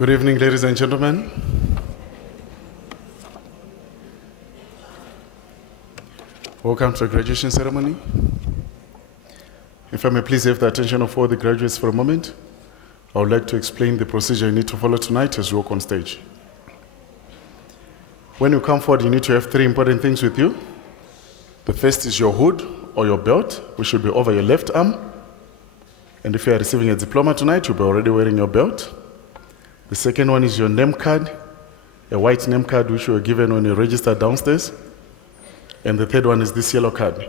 Good evening, ladies and gentlemen. Welcome to the graduation ceremony. If I may please have the attention of all the graduates for a moment, I would like to explain the procedure you need to follow tonight as you walk on stage. When you come forward, you need to have three important things with you. The first is your hood or your belt, which should be over your left arm. And if you are receiving a diploma tonight, you'll be already wearing your belt. The second one is your name card, a white name card which you were given when you registered downstairs. And the third one is this yellow card,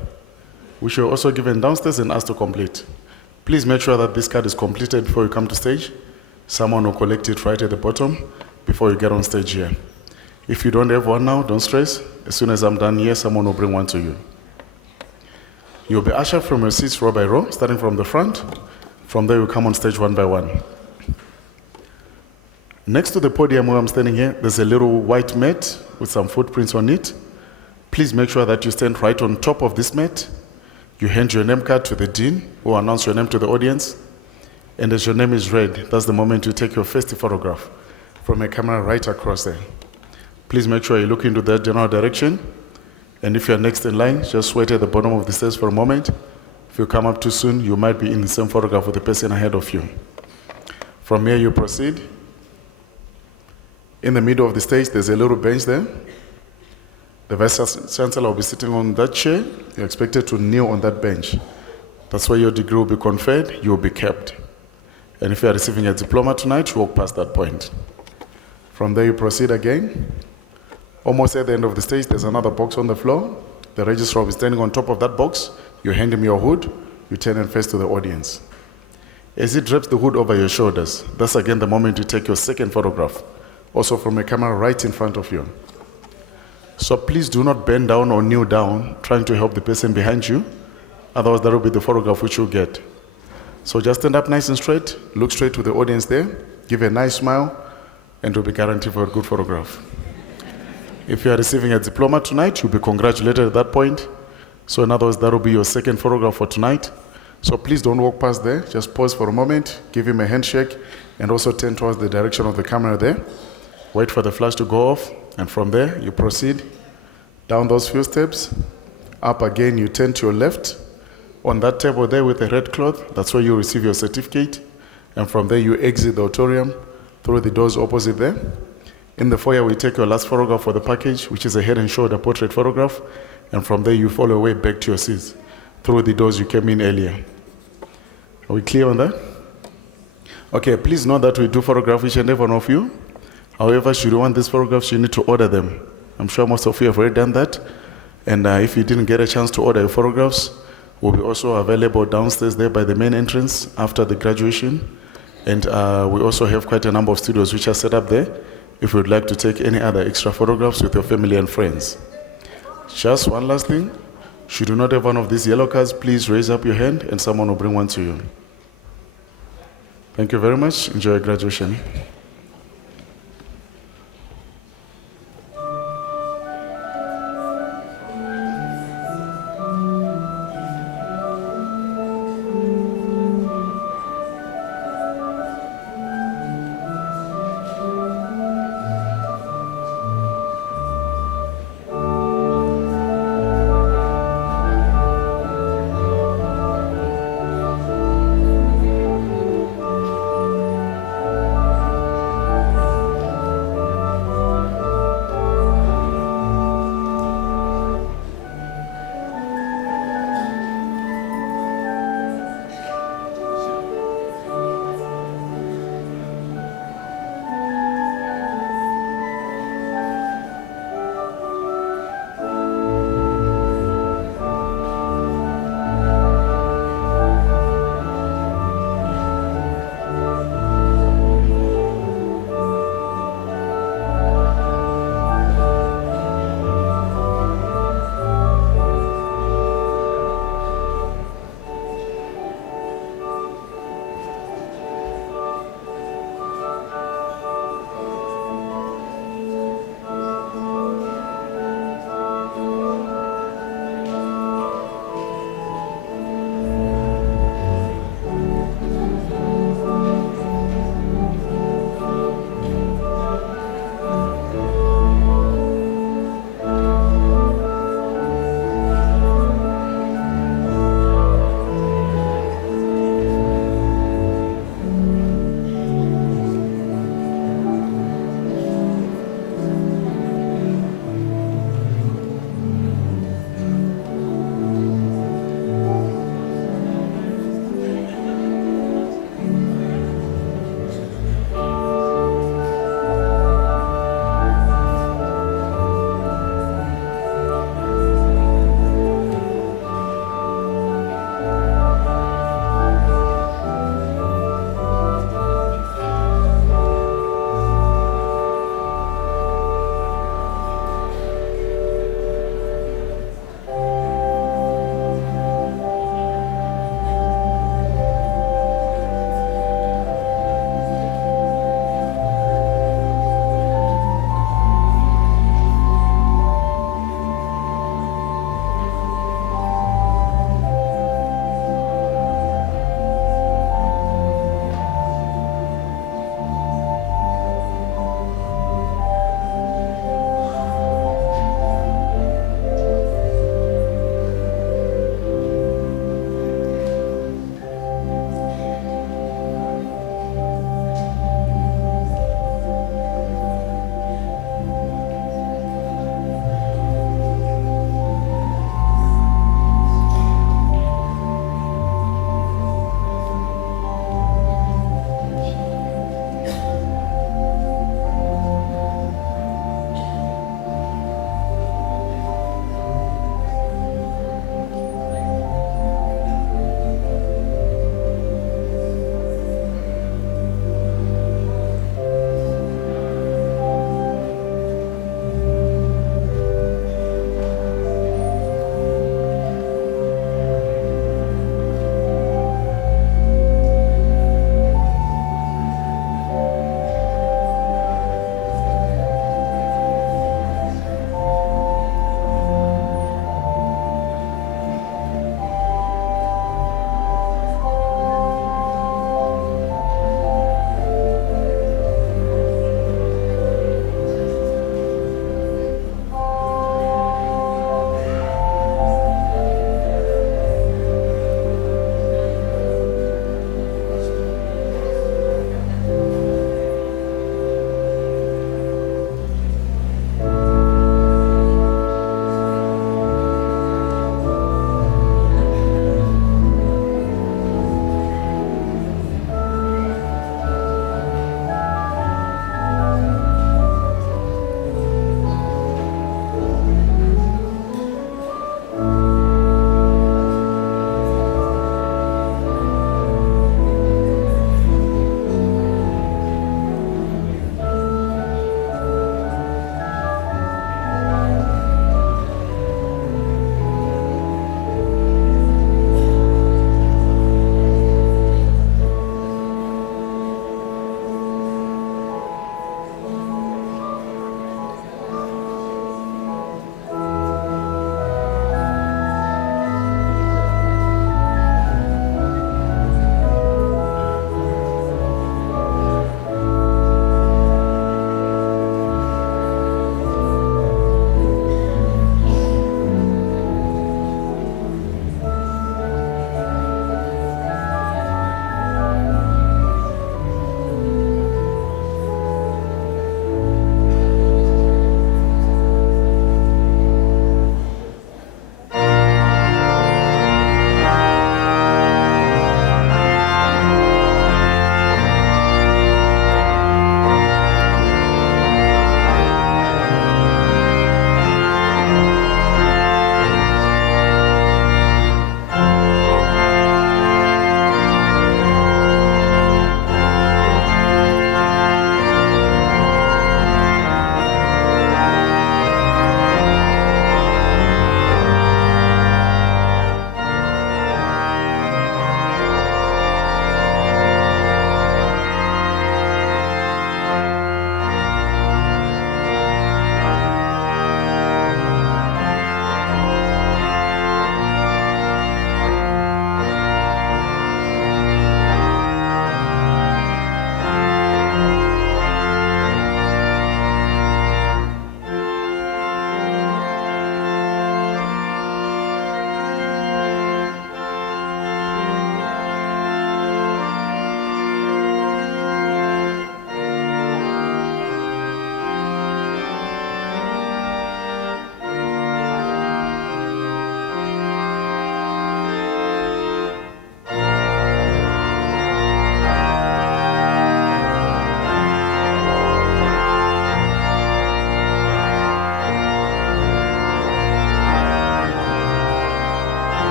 which you were also given downstairs and asked to complete. Please make sure that this card is completed before you come to stage. Someone will collect it right at the bottom before you get on stage here. If you don't have one now, don't stress. As soon as I'm done here, someone will bring one to you. You'll be ushered from your seats row by row, starting from the front. From there, you come on stage one by one. Next to the podium where I'm standing here, there's a little white mat with some footprints on it. Please make sure that you stand right on top of this mat. You hand your name card to the dean, who will announce your name to the audience. And as your name is read, that's the moment you take your first photograph from a camera right across there. Please make sure you look into that general direction. And if you're next in line, just wait at the bottom of the stairs for a moment. If you come up too soon, you might be in the same photograph with the person ahead of you. From here, you proceed. In the middle of the stage, there's a little bench there. The Vice Chancellor will be sitting on that chair. You're expected to kneel on that bench. That's where your degree will be conferred, you will be kept. And if you are receiving a diploma tonight, you walk past that point. From there, you proceed again. Almost at the end of the stage, there's another box on the floor. The registrar will be standing on top of that box. You hand him your hood, you turn and face to the audience. As he drapes the hood over your shoulders, that's again the moment you take your second photograph, also from a camera right in front of you. So please do not bend down or kneel down trying to help the person behind you. Otherwise, that will be the photograph which you'll get. So just stand up nice and straight, look straight to the audience there, give a nice smile, and you'll be guaranteed for a good photograph. If you are receiving a diploma tonight, you'll be congratulated at that point. So in other words, that will be your second photograph for tonight. So please don't walk past there. Just pause for a moment, give him a handshake, and also turn towards the direction of the camera there. Wait for the flash to go off, and from there, you proceed down those few steps. Up again, you turn to your left. On that table there with the red cloth, that's where you receive your certificate. And from there, you exit the auditorium through the doors opposite there. In the foyer, we take your last photograph for the package, which is a head and shoulder portrait photograph. And from there, you follow your way back to your seats through the doors you came in earlier. Are we clear on that? Okay, please note that we do photograph each and every one of you. However, should you want these photographs, you need to order them. I'm sure most of you have already done that. And if you didn't get a chance to order your photographs, we'll be also available downstairs there by the main entrance after the graduation. And we also have quite a number of studios which are set up there if you would like to take any other extra photographs with your family and friends. Just one last thing. Should you not have one of these yellow cards, please raise up your hand and someone will bring one to you. Thank you very much. Enjoy your graduation.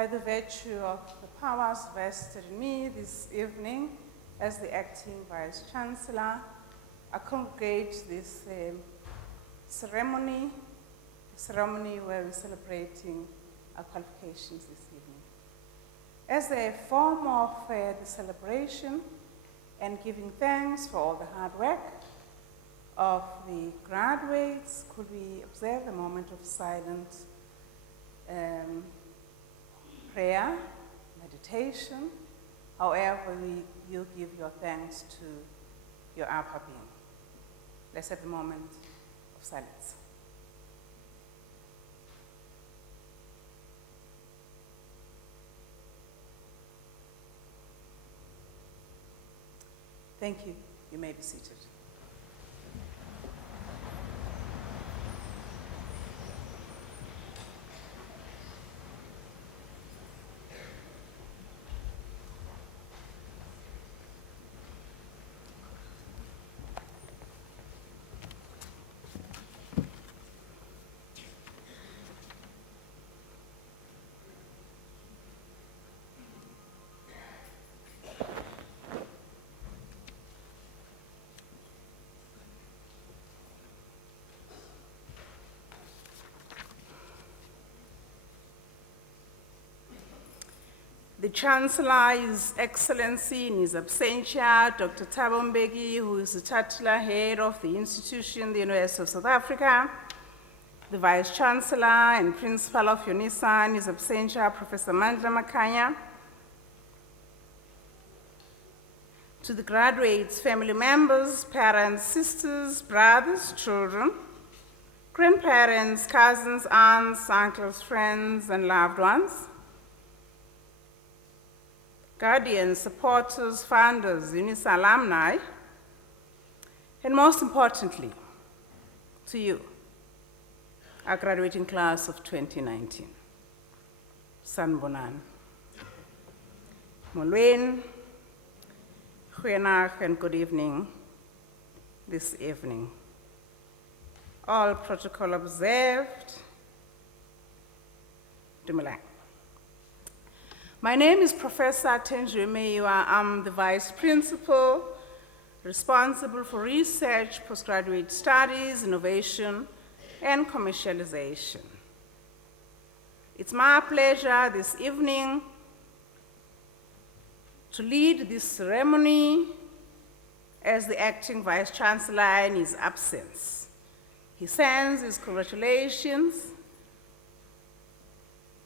by the virtue of the powers vested in me this evening as the acting Vice Chancellor, I congregate this ceremony where we're celebrating our qualifications this evening. As a form of the celebration and giving thanks for all the hard work of the graduates, could we observe a moment of silent prayer, meditation, however you give your thanks to your upper being. Let's have a moment of silence. Thank you. You may be seated. The Chancellor, His Excellency, in his absentia, Dr. Thabo Mbeki, who is the titular head of the institution, the University of South Africa, the Vice Chancellor and Principal of Unisa, in his absentia, Professor Mandla Makanya, to the graduates, family members, parents, sisters, brothers, children, grandparents, cousins, aunts, uncles, friends, and loved ones, guardians, supporters, founders, Unisa alumni, and most importantly, to you, our graduating class of 2019. Sanbonan. Molweni, goeienaand, and good evening this evening. All protocol observed. Dumelang. My name is Professor Tenjwe Meiwa. I'm the Vice Principal, responsible for research, postgraduate studies, innovation, and commercialization. It's my pleasure this evening to lead this ceremony as the acting Vice Chancellor in his absence. He sends his congratulations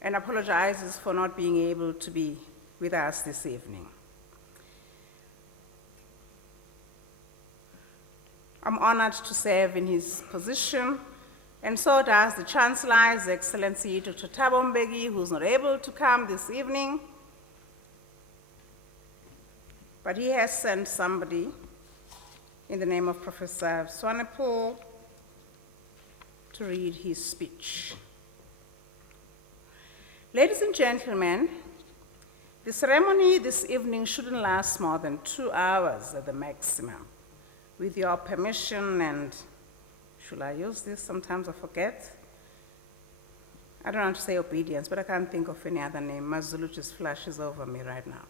and apologizes for not being able to be with us this evening. I'm honored to serve in his position, and so does the Chancellor, His Excellency Dr. Thabo Mbeki, who's not able to come this evening, but he has sent somebody in the name of Professor Swanepoel to read his speech. Ladies and gentlemen, the ceremony this evening shouldn't last more than 2 hours at the maximum. With your permission, and should I use this? Sometimes I forget. I don't want to say obedience, but I can't think of any other name. Mazulu just flashes over me right now.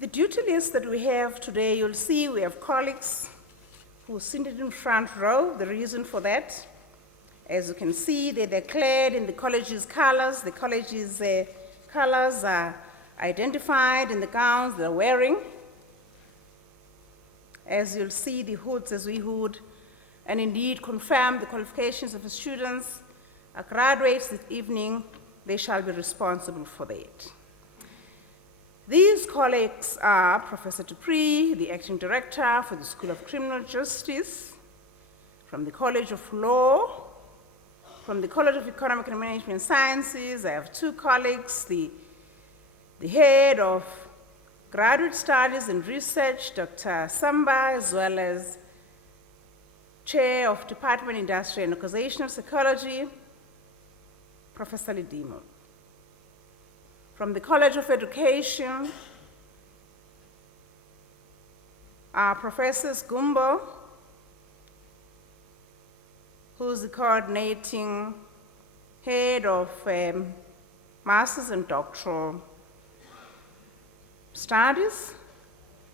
The duty list that we have today, you'll see we have colleagues who seated in front row. The reason for that, as you can see, they're clad in the college's colors. The college's colors are identified in the gowns they're wearing. As you'll see, the hoods as we hood, and indeed confirm the qualifications of the students, our graduates this evening, they shall be responsible for that. These colleagues are Professor Dupree, the Acting Director for the School of Criminal Justice, from the College of Law, from the College of Economic and Management Sciences. I have 2 colleagues, the Head of Graduate Studies and Research, Dr. Samba, as well as Chair of Department Industrial and Organizational Psychology, Professor Lidimo. From the College of Education, our Professors Gumbo, who's the coordinating head of master's and doctoral studies,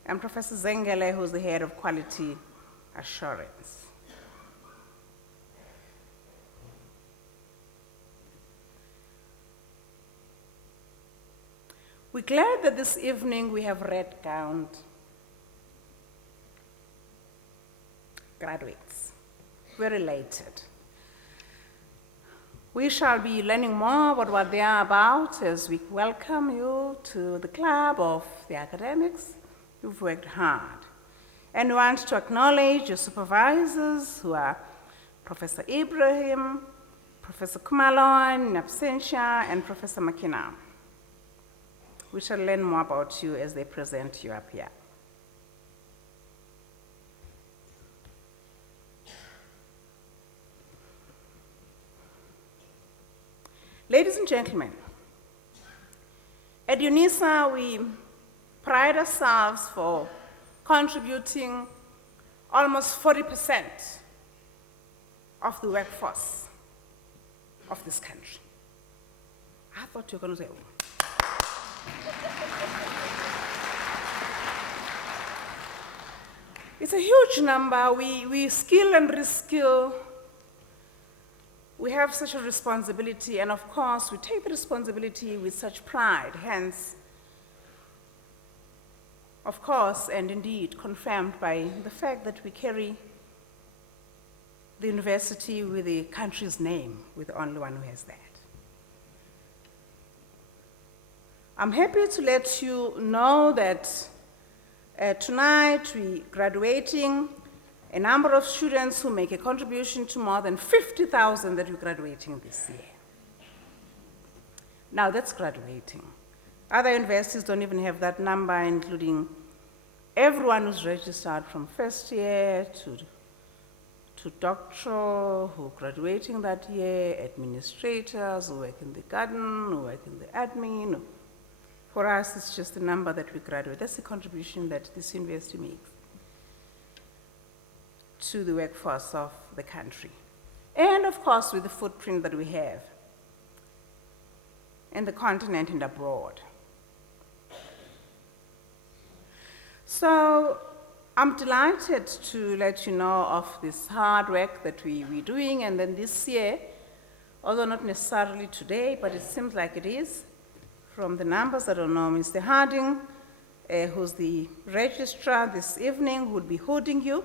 and Professor Zengele, who's the head of quality assurance. We're glad that this evening we have red-gowned graduates. We're elated. We shall be learning more about what they are about as we welcome you to the club of the academics. You've worked hard. And we want to acknowledge your supervisors, who are Professor Ibrahim, Professor Kumalon in absentia, and Professor Makina. We shall learn more about you as they present you up here. Ladies and gentlemen, at Unisa, we pride ourselves for contributing almost 40% of the workforce of this country. I thought you were going to say, it's a huge number. We skill and reskill. We have such a responsibility, and of course, we take the responsibility with such pride, hence, of course, and indeed confirmed by the fact that we carry the university with the country's name. We're the only one who has that. I'm happy to let you know that tonight we're graduating a number of students who make a contribution to more than 50,000 that we're graduating this year. Now that's graduating. Other universities don't even have that number, including everyone who's registered from first year to doctoral, who are graduating that year, administrators who work in the garden, who work in the admin. For us, it's just the number that we graduate. That's the contribution that this university makes to the workforce of the country. And of course, with the footprint that we have in the continent and abroad. So I'm delighted to let you know of this hard work that we're doing, and then this year, although not necessarily today, but it seems like it is, from the numbers, I don't know, Mr. Harding, who's the registrar this evening, would be holding you,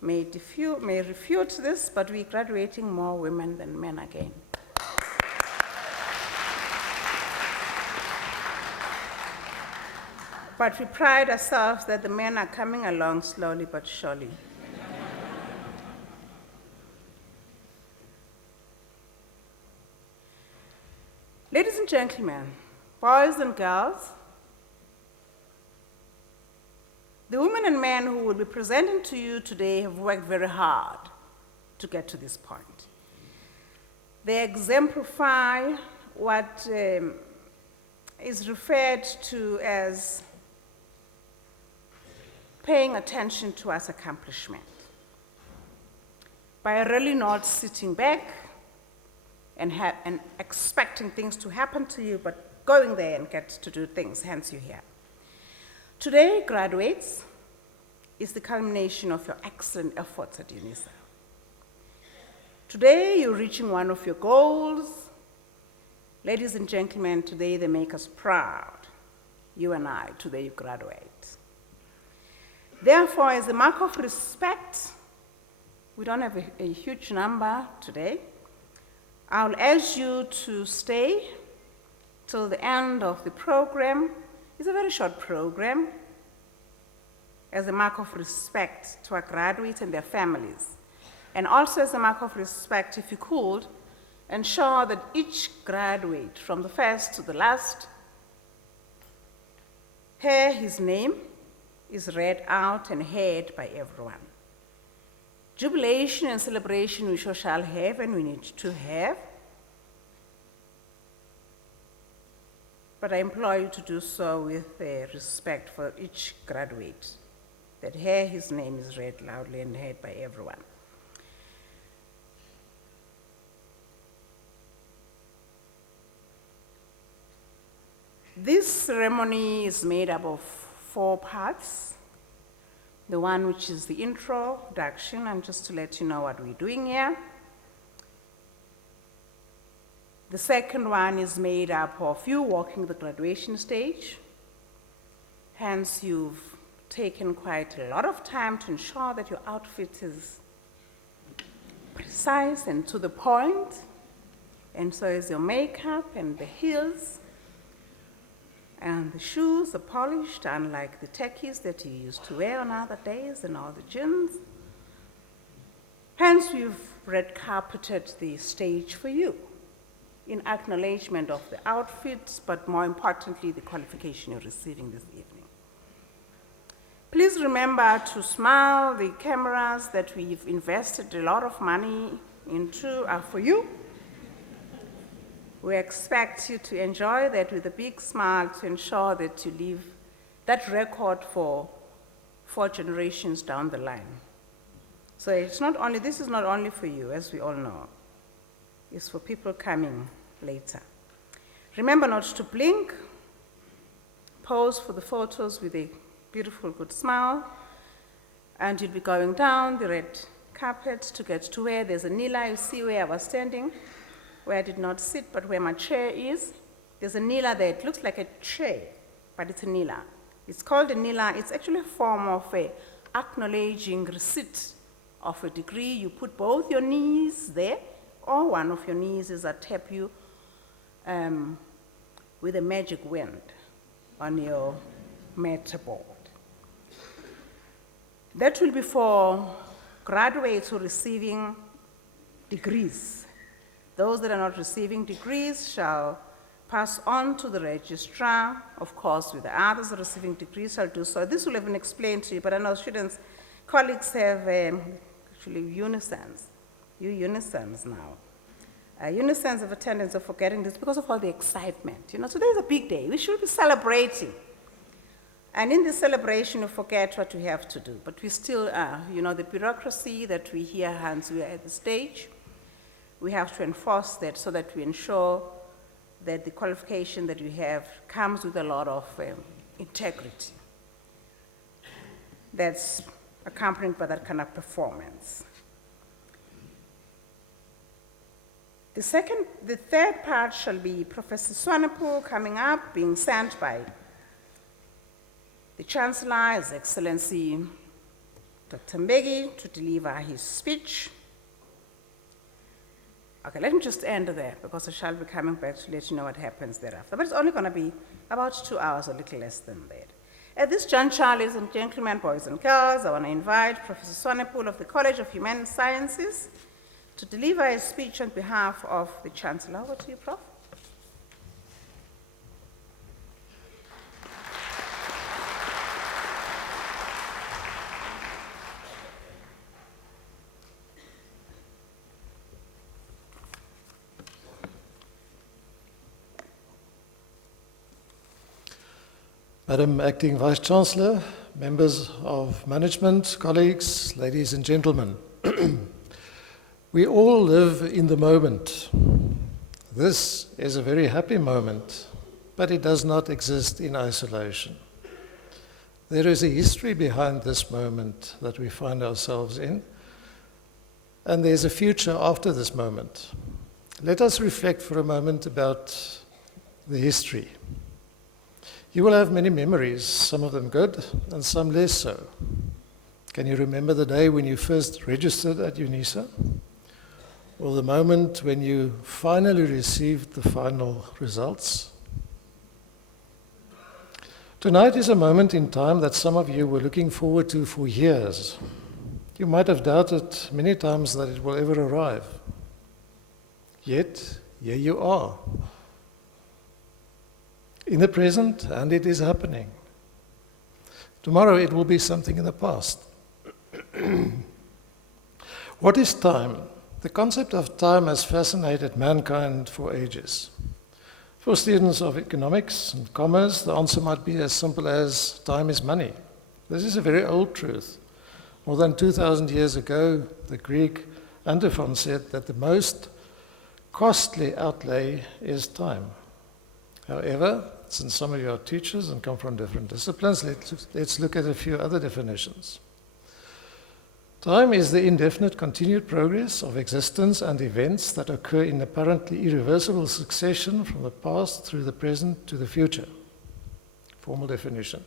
may refute this, but we're graduating more women than men again. But we pride ourselves that the men are coming along slowly but surely. Ladies and gentlemen, boys and girls, the women and men who will be presenting to you today have worked very hard to get to this point. They exemplify what is referred to as paying attention to our accomplishment by really not sitting back and expecting things to happen to you, but going there and get to do things, hence you're here. Today, graduates, is the culmination of your excellent efforts at Unisa. Today, you're reaching one of your goals. Ladies and gentlemen, today they make us proud. You and I, today you graduate. Therefore, as a mark of respect, we don't have a huge number today. I'll urge you to stay till the end of the program. It's a very short program, as a mark of respect to our graduates and their families. And also as a mark of respect, if you could, ensure that each graduate, from the first to the last, hear his name is read out and heard by everyone. Jubilation and celebration we sure shall have, and we need to have. But I implore you to do so with respect for each graduate, that here his name is read loudly and heard by everyone. This ceremony is made up of 4 parts. The one which is the introduction, and just to let you know what we're doing here. The second one is made up of you walking the graduation stage. Hence, you've taken quite a lot of time to ensure that your outfit is precise and to the point. And so is your makeup and the heels. And the shoes are polished, unlike the techies that you used to wear on other days and all the gyms. Hence, we've red carpeted the stage for you in acknowledgement of the outfits, but more importantly, the qualification you're receiving this evening. Please remember to smile. The cameras that we've invested a lot of money into are for you. We expect you to enjoy that with a big smile to ensure that you leave that record for 4 generations down the line. So this is not only for you, as we all know. It's for people coming later. Remember not to blink. Pose for the photos with a beautiful, good smile. And you'll be going down the red carpet to get to where there's a nila. You see where I was standing, where I did not sit, but where my chair is. There's a nila there. It looks like a chair, but it's a nila. It's called a nila. It's actually a form of acknowledging receipt of a degree. You put both your knees there, or one of your knees is a tap you with a magic wand on your meta board. That will be for graduates who are receiving degrees. Those that are not receiving degrees shall pass on to the registrar. Of course, with the others who are receiving degrees shall do so. This will have been explained to you, but I know students, colleagues have actually unisons. You unisons now. Unisons have a tendency of forgetting this because of all the excitement. Today is a big day. We should be celebrating. And in this celebration, you forget what we have to do. But we still are. The bureaucracy that we hear, hence we are at the stage. We have to enforce that so that we ensure that the qualification that we have comes with a lot of integrity. That's accompanied by that kind of performance. The third part shall be Professor Swanepoel coming up, being sent by the Chancellor, His Excellency Dr. Mbeki, to deliver his speech. Okay, let me just end there because I shall be coming back to let you know what happens thereafter. But it's only going to be about 2 hours, a little less than that. At this juncture, ladies and gentlemen, boys and girls, I want to invite Professor Swanepoel of the College of Humane Sciences to deliver his speech on behalf of the Chancellor. Over to you, Prof. Madam Acting Vice-Chancellor, members of management, colleagues, ladies and gentlemen. We all live in the moment. This is a very happy moment, but it does not exist in isolation. There is a history behind this moment that we find ourselves in, and there's a future after this moment. Let us reflect for a moment about the history. You will have many memories, some of them good and some less so. Can you remember the day when you first registered at Unisa? Or the moment when you finally received the final results? Tonight is a moment in time that some of you were looking forward to for years. You might have doubted many times that it will ever arrive. Yet, here you are. In the present, and it is happening. Tomorrow it will be something in the past. What is time? The concept of time has fascinated mankind for ages. For students of economics and commerce, the answer might be as simple as time is money. This is a very old truth. More than 2,000 years ago, the Greek Antiphon said that the most costly outlay is time. However, since some of you are teachers and come from different disciplines, let's look at a few other definitions. Time is the indefinite continued progress of existence and events that occur in apparently irreversible succession from the past through the present to the future. Formal definition.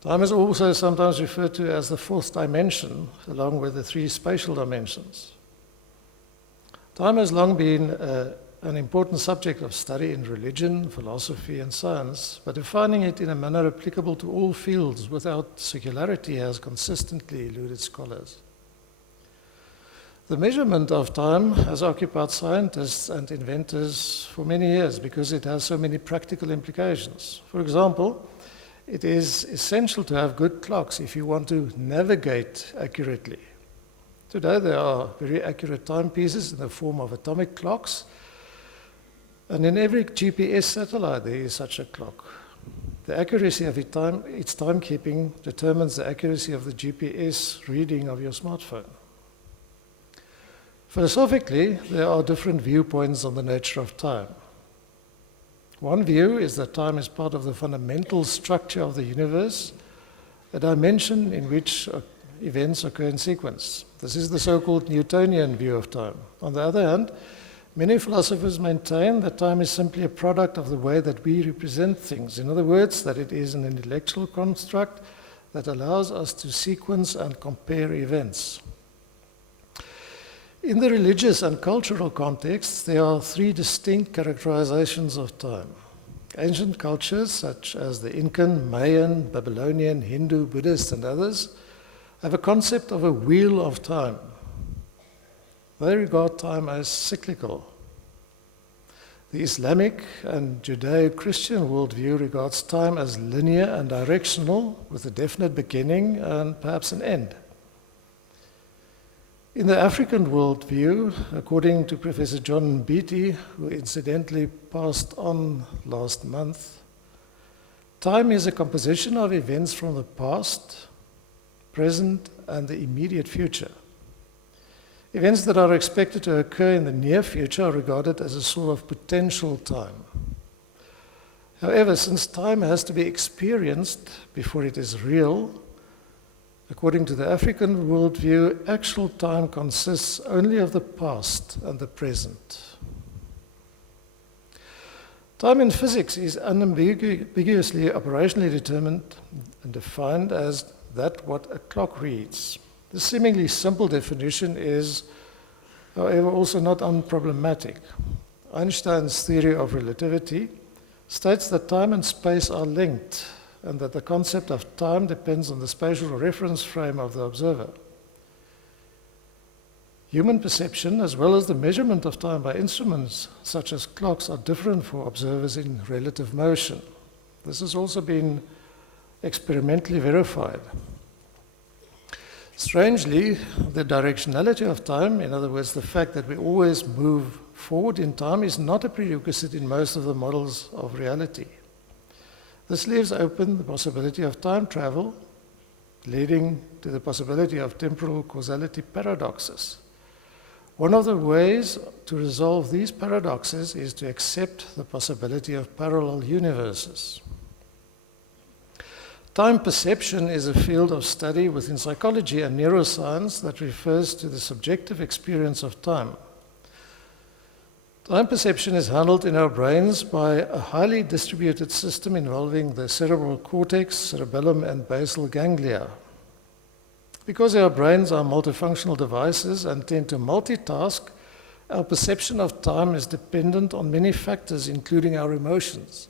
Time is also sometimes referred to as the fourth dimension, along with the three spatial dimensions. Time has long been an important subject of study in religion, philosophy, and science, but defining it in a manner applicable to all fields without circularity has consistently eluded scholars. The measurement of time has occupied scientists and inventors for many years because it has so many practical implications. For example, it is essential to have good clocks if you want to navigate accurately. Today there are very accurate timepieces in the form of atomic clocks, and in every GPS satellite there is such a clock. The accuracy of its timekeeping determines the accuracy of the GPS reading of your smartphone. Philosophically, there are different viewpoints on the nature of time. One view is that time is part of the fundamental structure of the universe, a dimension in which events occur in sequence. This is the so-called Newtonian view of time. On the other hand, many philosophers maintain that time is simply a product of the way that we represent things. In other words, that it is an intellectual construct that allows us to sequence and compare events. In the religious and cultural contexts, there are three distinct characterizations of time. Ancient cultures, such as the Incan, Mayan, Babylonian, Hindu, Buddhist, and others, have a concept of a wheel of time. They regard time as cyclical. The Islamic and Judeo-Christian worldview regards time as linear and directional, with a definite beginning and perhaps an end. In the African worldview, according to Professor John Beattie, who incidentally passed on last month, time is a composition of events from the past, present, and the immediate future. Events that are expected to occur in the near future are regarded as a sort of potential time. However, since time has to be experienced before it is real, according to the African worldview, actual time consists only of the past and the present. Time in physics is unambiguously operationally determined and defined as that what a clock reads. The seemingly simple definition is, however, also not unproblematic. Einstein's theory of relativity states that time and space are linked and that the concept of time depends on the spatial reference frame of the observer. Human perception, as well as the measurement of time by instruments such as clocks, are different for observers in relative motion. This has also been experimentally verified. Strangely, the directionality of time, in other words, the fact that we always move forward in time, is not a prerequisite in most of the models of reality. This leaves open the possibility of time travel, leading to the possibility of temporal causality paradoxes. One of the ways to resolve these paradoxes is to accept the possibility of parallel universes. Time perception is a field of study within psychology and neuroscience that refers to the subjective experience of time. Time perception is handled in our brains by a highly distributed system involving the cerebral cortex, cerebellum, and basal ganglia. Because our brains are multifunctional devices and tend to multitask, our perception of time is dependent on many factors, including our emotions.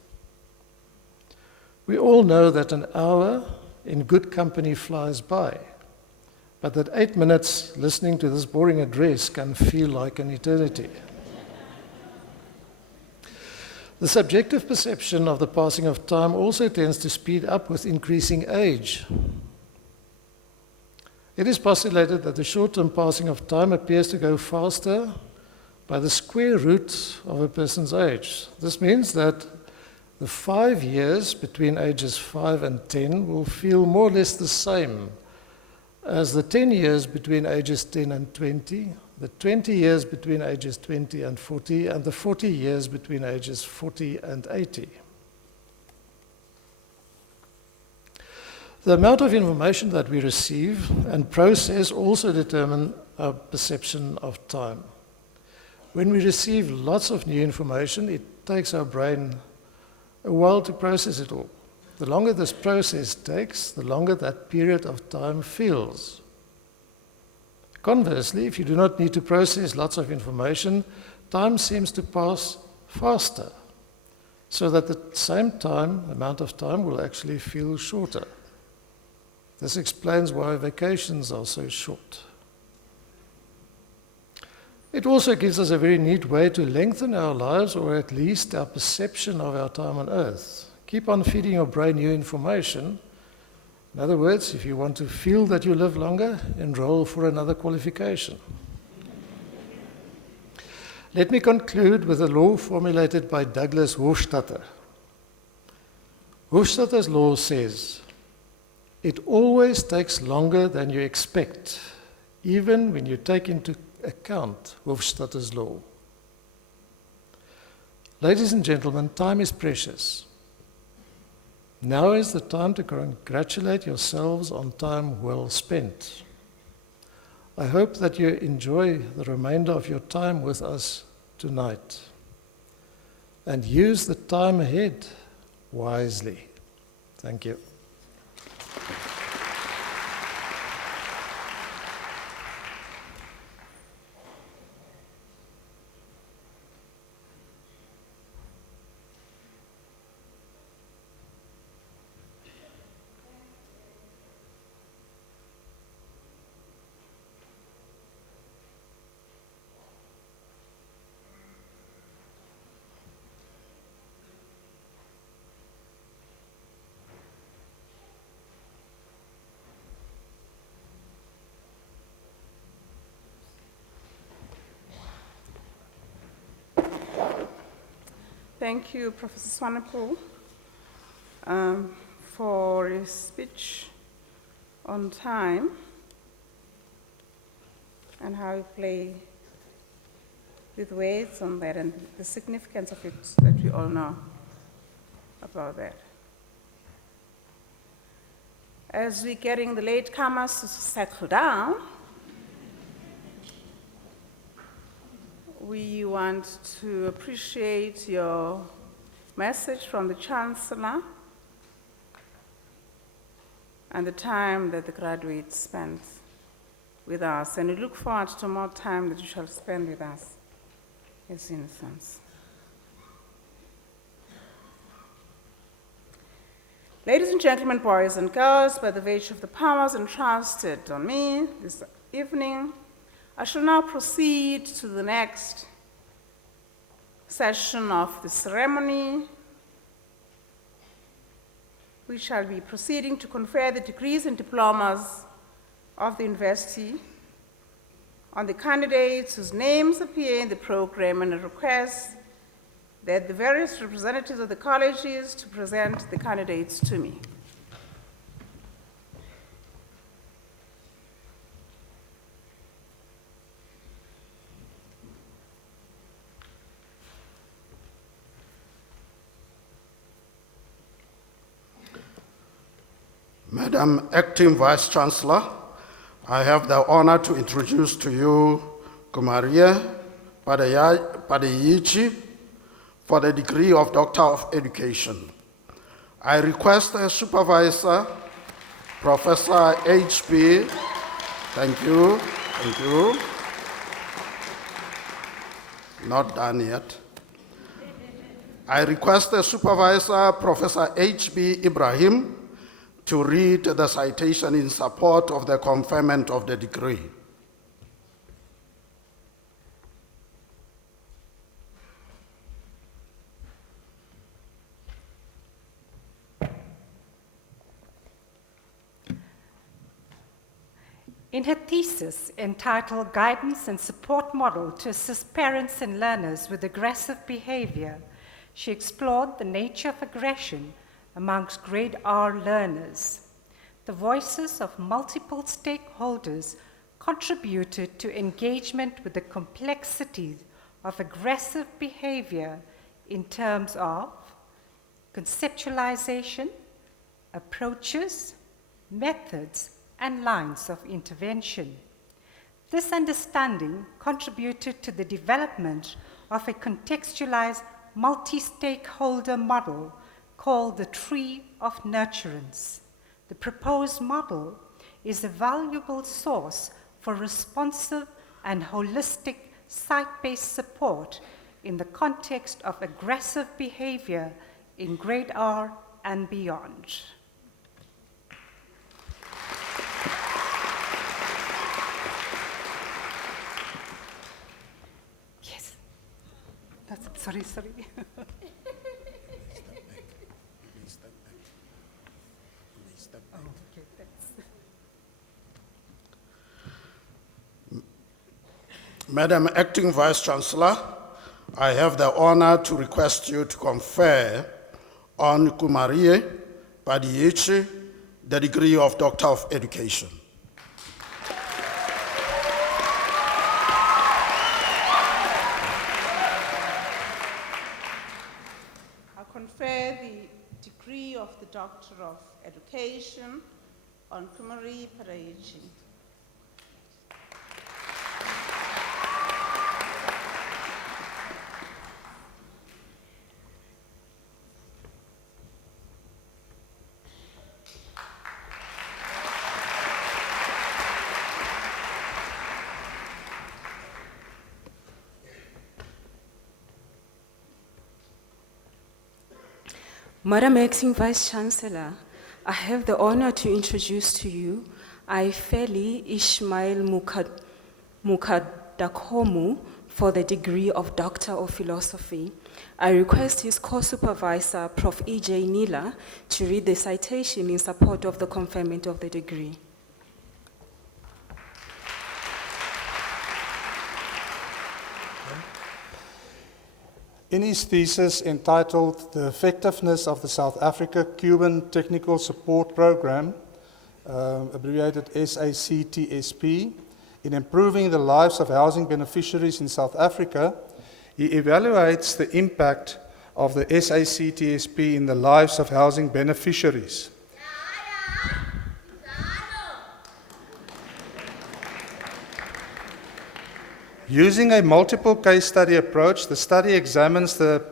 We all know that an hour in good company flies by, but that 8 minutes listening to this boring address can feel like an eternity. The subjective perception of the passing of time also tends to speed up with increasing age. It is postulated that the short-term passing of time appears to go faster by the square root of a person's age. This means that the 5 years between ages 5 and 10 will feel more or less the same as the 10 years between ages 10 and 20, the 20 years between ages 20 and 40, and the 40 years between ages 40 and 80. The amount of information that we receive and process also determine our perception of time. When we receive lots of new information, it takes our brain a while to process it all. The longer this process takes, the longer that period of time feels. Conversely, if you do not need to process lots of information, time seems to pass faster, so that the same amount of time will actually feel shorter. This explains why vacations are so short. It also gives us a very neat way to lengthen our lives, or at least our perception of our time on earth. Keep on feeding your brain new information. In other words, if you want to feel that you live longer, enroll for another qualification. Let me conclude with a law formulated by Douglas Hofstadter. Hofstadter's law says, "It always takes longer than you expect, even when you take into account Hofstadter's law." Ladies and gentlemen, time is precious. Now is the time to congratulate yourselves on time well spent. I hope that you enjoy the remainder of your time with us tonight and use the time ahead wisely. Thank you. Thank you, Professor Swanepoel, for his speech on time and how you play with words on that and the significance of it that we all know about that. As we're getting the latecomers to settle down, we want to appreciate your message from the Chancellor and the time that the graduates spent with us. And we look forward to more time that you shall spend with us as innocents. Ladies and gentlemen, boys and girls, by the virtue of the powers entrusted on me this evening, I shall now proceed to the next session of the ceremony. We shall be proceeding to confer the degrees and diplomas of the university on the candidates whose names appear in the program, and a request that the various representatives of the colleges to present the candidates to me. Madam Acting Vice Chancellor, I have the honor to introduce to you Kumaria Padayichi for the degree of Doctor of Education. I request the Supervisor, Professor H.P. Thank you. Not done yet. I request the Supervisor, Professor H.B. Ibrahim, to read the citation in support of the conferment of the degree. In her thesis entitled Guidance and Support Model to Assist Parents and Learners with Aggressive Behavior, she explored the nature of aggression amongst grade R learners. the voices of multiple stakeholders contributed to engagement with the complexities of aggressive behavior in terms of conceptualization, approaches, methods, and lines of intervention. This understanding contributed to the development of a contextualized multi-stakeholder model called the Tree of Nurturance. The proposed model is a valuable source for responsive and holistic site-based support in the context of aggressive behavior in grade R and beyond. Yes. Sorry. Okay, thanks. Madam Acting Vice Chancellor, I have the honor to request you to confer on Kumarie Padiechi the degree of Doctor of Education. I confer the degree of the Doctor of Education on Kumarie Padiechi. Madam Acting Vice Chancellor, I have the honor to introduce to you Aifeli Ishmael Mukadakomu for the degree of Doctor of Philosophy. I request his co-supervisor, Prof. E.J. Nila, to read the citation in support of the conferment of the degree. In his thesis entitled The Effectiveness of the South Africa-Cuban Technical Support Program, abbreviated SACTSP, in improving the lives of housing beneficiaries in South Africa, he evaluates the impact of the SACTSP in the lives of housing beneficiaries. Using a multiple case study approach, the study examines the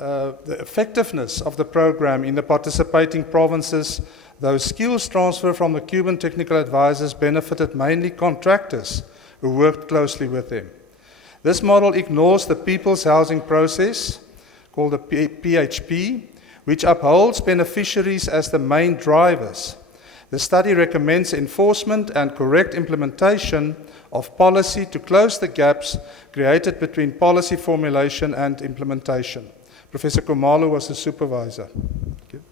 effectiveness of the program in the participating provinces, though skills transfer from the Cuban technical advisors benefited mainly contractors who worked closely with them. This model ignores the people's housing process, called the PHP, which upholds beneficiaries as the main drivers. The study recommends enforcement and correct implementation of policy to close the gaps created between policy formulation and implementation. Professor Khumalo was the supervisor. Thank you.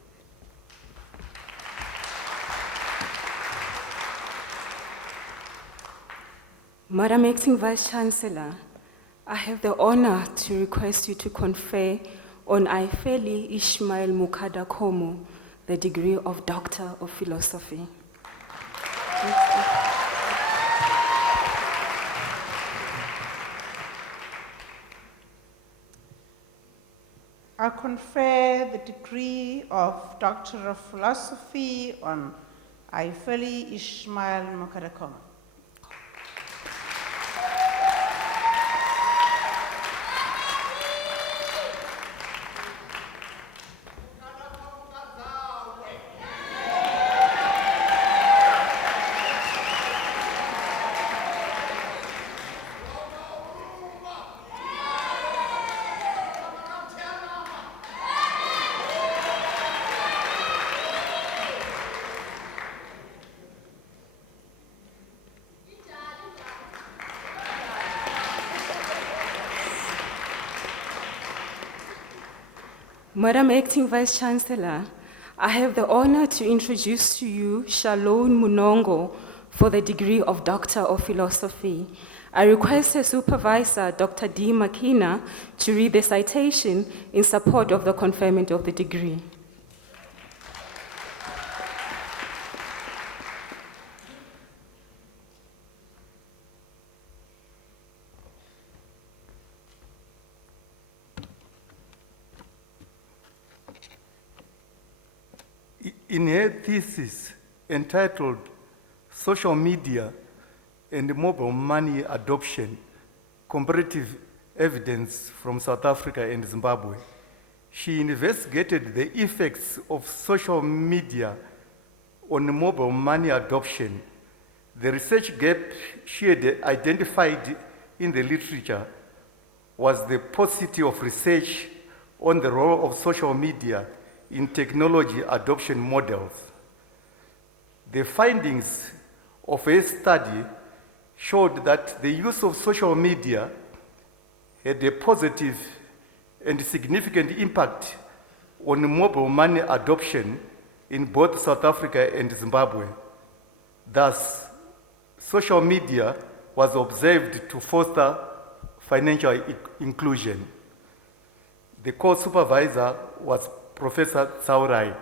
Madam Acting Vice Chancellor, I have the honor to request you to confer on Aifeli Ishmael Mukadakomu the degree of Doctor of Philosophy. I confer the degree of Doctor of Philosophy on Aifeli Ishmael Mukadakomu. Madam Acting Vice Chancellor, I have the honor to introduce to you Shalom Munongo for the degree of Doctor of Philosophy. I request her supervisor, Dr. D. Makina, to read the citation in support of the conferment of the degree. In her thesis entitled Social Media and Mobile Money Adoption, Comparative Evidence from South Africa and Zimbabwe, she investigated the effects of social media on mobile money adoption. The research gap she had identified in the literature was the paucity of research on the role of social media in technology adoption models. The findings of a study showed that the use of social media had a positive and significant impact on mobile money adoption in both South Africa and Zimbabwe. Thus, social media was observed to foster financial inclusion. The co-supervisor was Professor Tsaurai.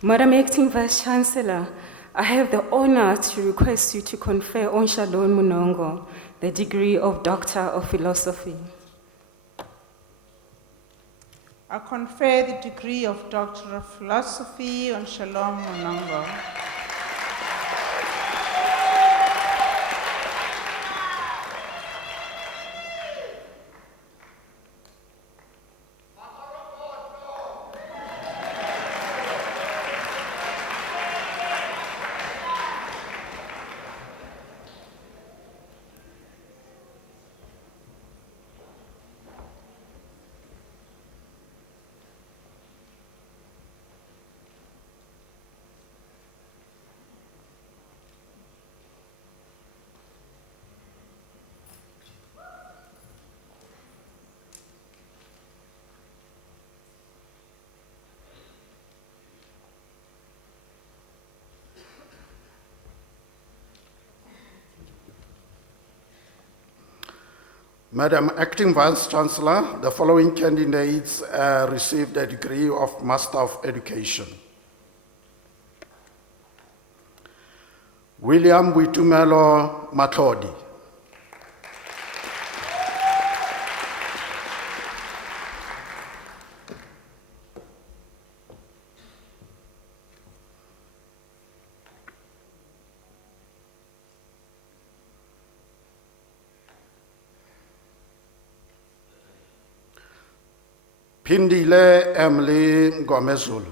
Madam Acting Vice Chancellor, I have the honor to request you to confer on Shalom Munongo the degree of Doctor of Philosophy. I confer the degree of Doctor of Philosophy on Shalom Munongo. Madam Acting Vice Chancellor, the following candidates received a degree of Master of Education. William Buitumelo Matlodi. Pindile Emily Ngomezulu.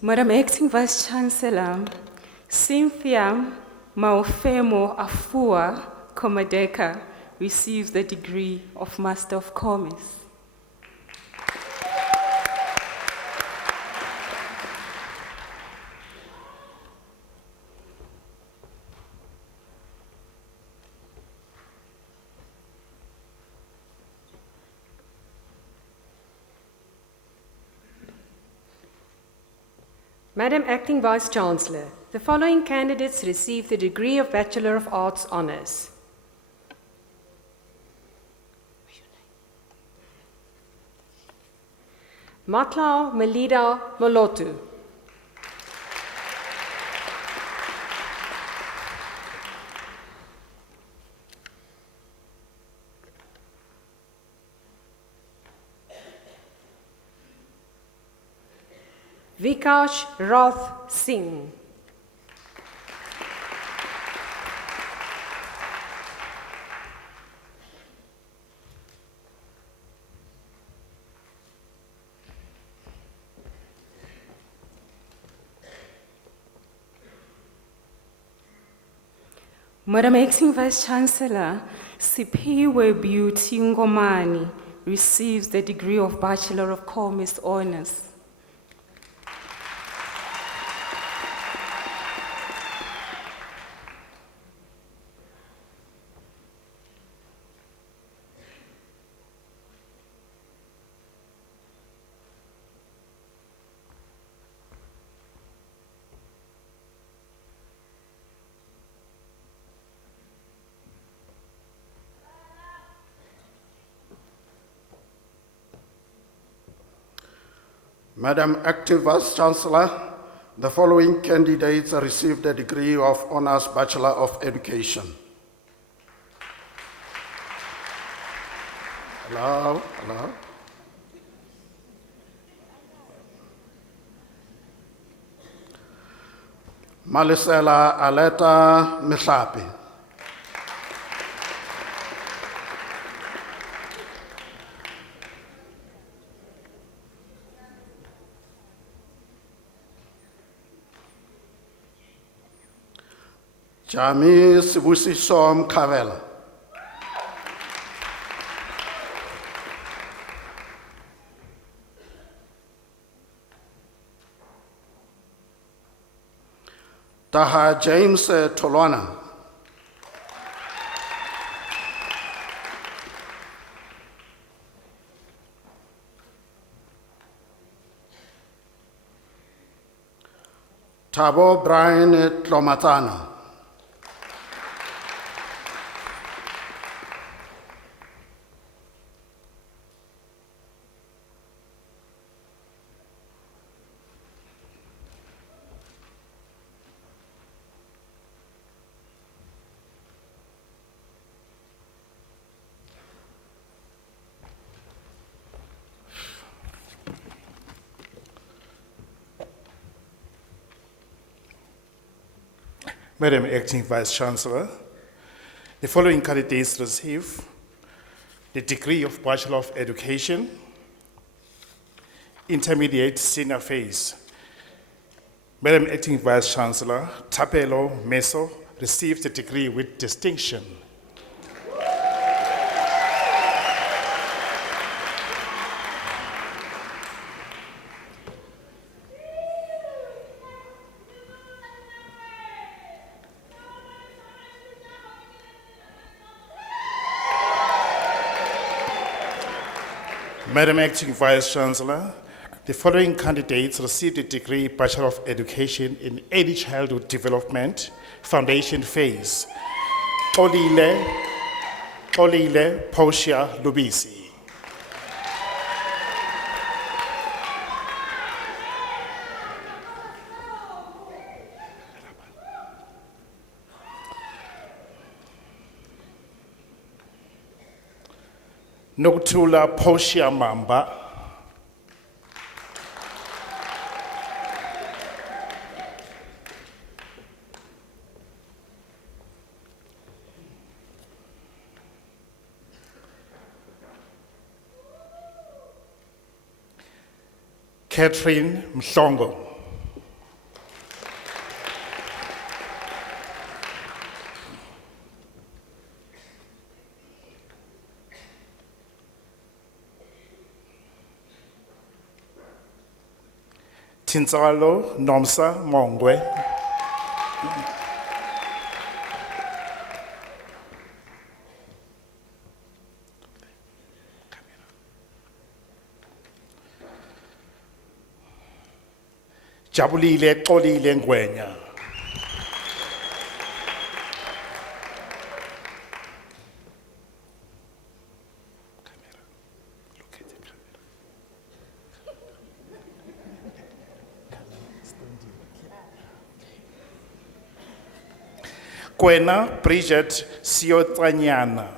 Madam Acting Vice Chancellor, Cynthia Maofemo Afua Komadeka receives the degree of Master of Commerce. Madam Acting Vice Chancellor, the following candidates receive the degree of Bachelor of Arts Honours. Matlau Melida Molotu. Vikash Roth Singh. Madam Acting Vice Chancellor, Sipiwe Beauty Ngomani receives the degree of Bachelor of Commerce Honours. Madam Acting Vice Chancellor, the following candidates received the degree of Honours Bachelor of Education. Hello. Malisela Aleta Mihlapi. Jami Sibusiso Mkhavela. Taha James Tolwana. Tabo Brian Tlomatana. Madam Acting Vice Chancellor, the following candidates receive the degree of Bachelor of Education, Intermediate Senior Phase. Madam Acting Vice Chancellor, Tapelo Meso received the degree with distinction. Madam Acting Vice Chancellor, the following candidates received a degree Bachelor of Education in Early Childhood Development, Foundation Phase. Xolile Portia Lubisi. Nokuthula Portia Mamba. Catherine Mhlongo. Tinzalo Nomsa Mongwe. Jabulile Xolile Ngwenya. Kwena Bridget Siotsanyana.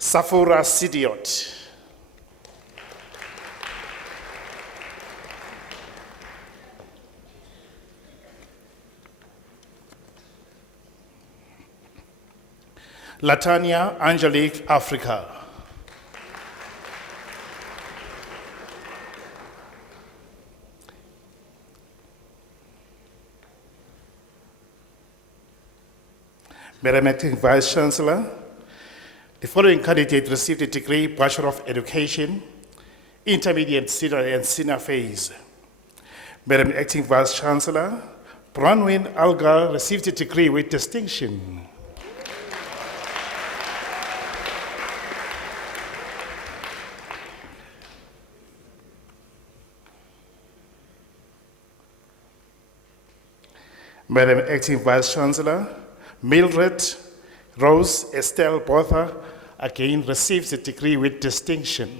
Safura Sidiot. Latania Angelique Africa. Madam Acting Vice Chancellor, the following candidate received a degree Bachelor of Education, Intermediate Senior and Senior Phase. Madam Acting Vice Chancellor, Bronwyn Algar received a degree with distinction. Madam Acting Vice Chancellor, Mildred Rose Estelle Botha again receives a degree with distinction.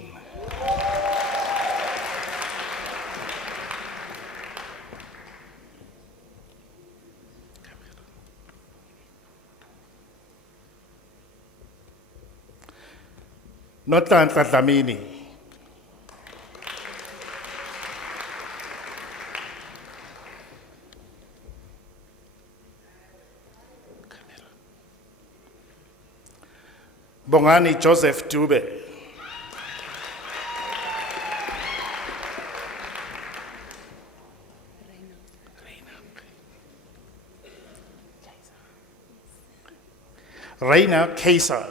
Notlanhla Dlamini. Bongani Joseph Dube. Reina Kaiser.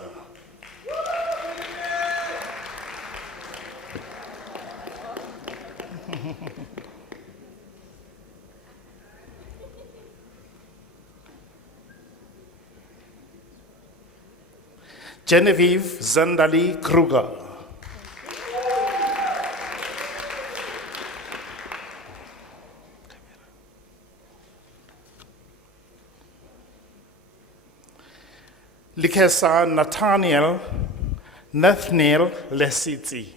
Genevieve Zandali Kruger. Likesa Nathaniel Lesitsi.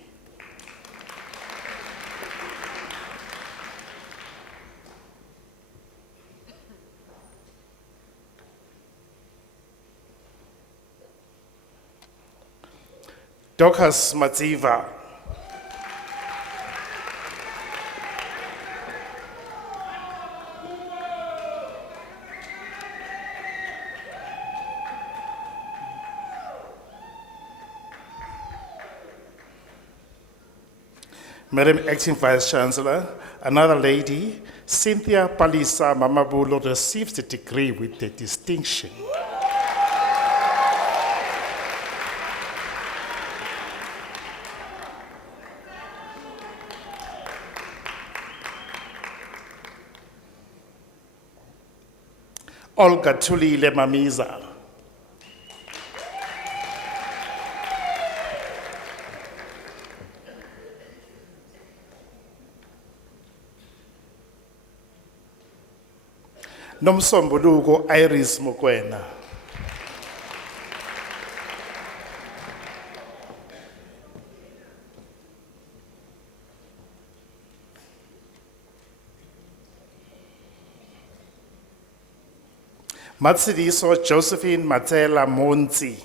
Dokas Matsiva. Madam Acting Vice Chancellor, another lady, Cynthia Palisa Mamabulo, receives the degree with the distinction. Olga Tulile Mamiza. Nomsombuluko Iris Mukwena. Matsidiso Josephine Matela Monzi.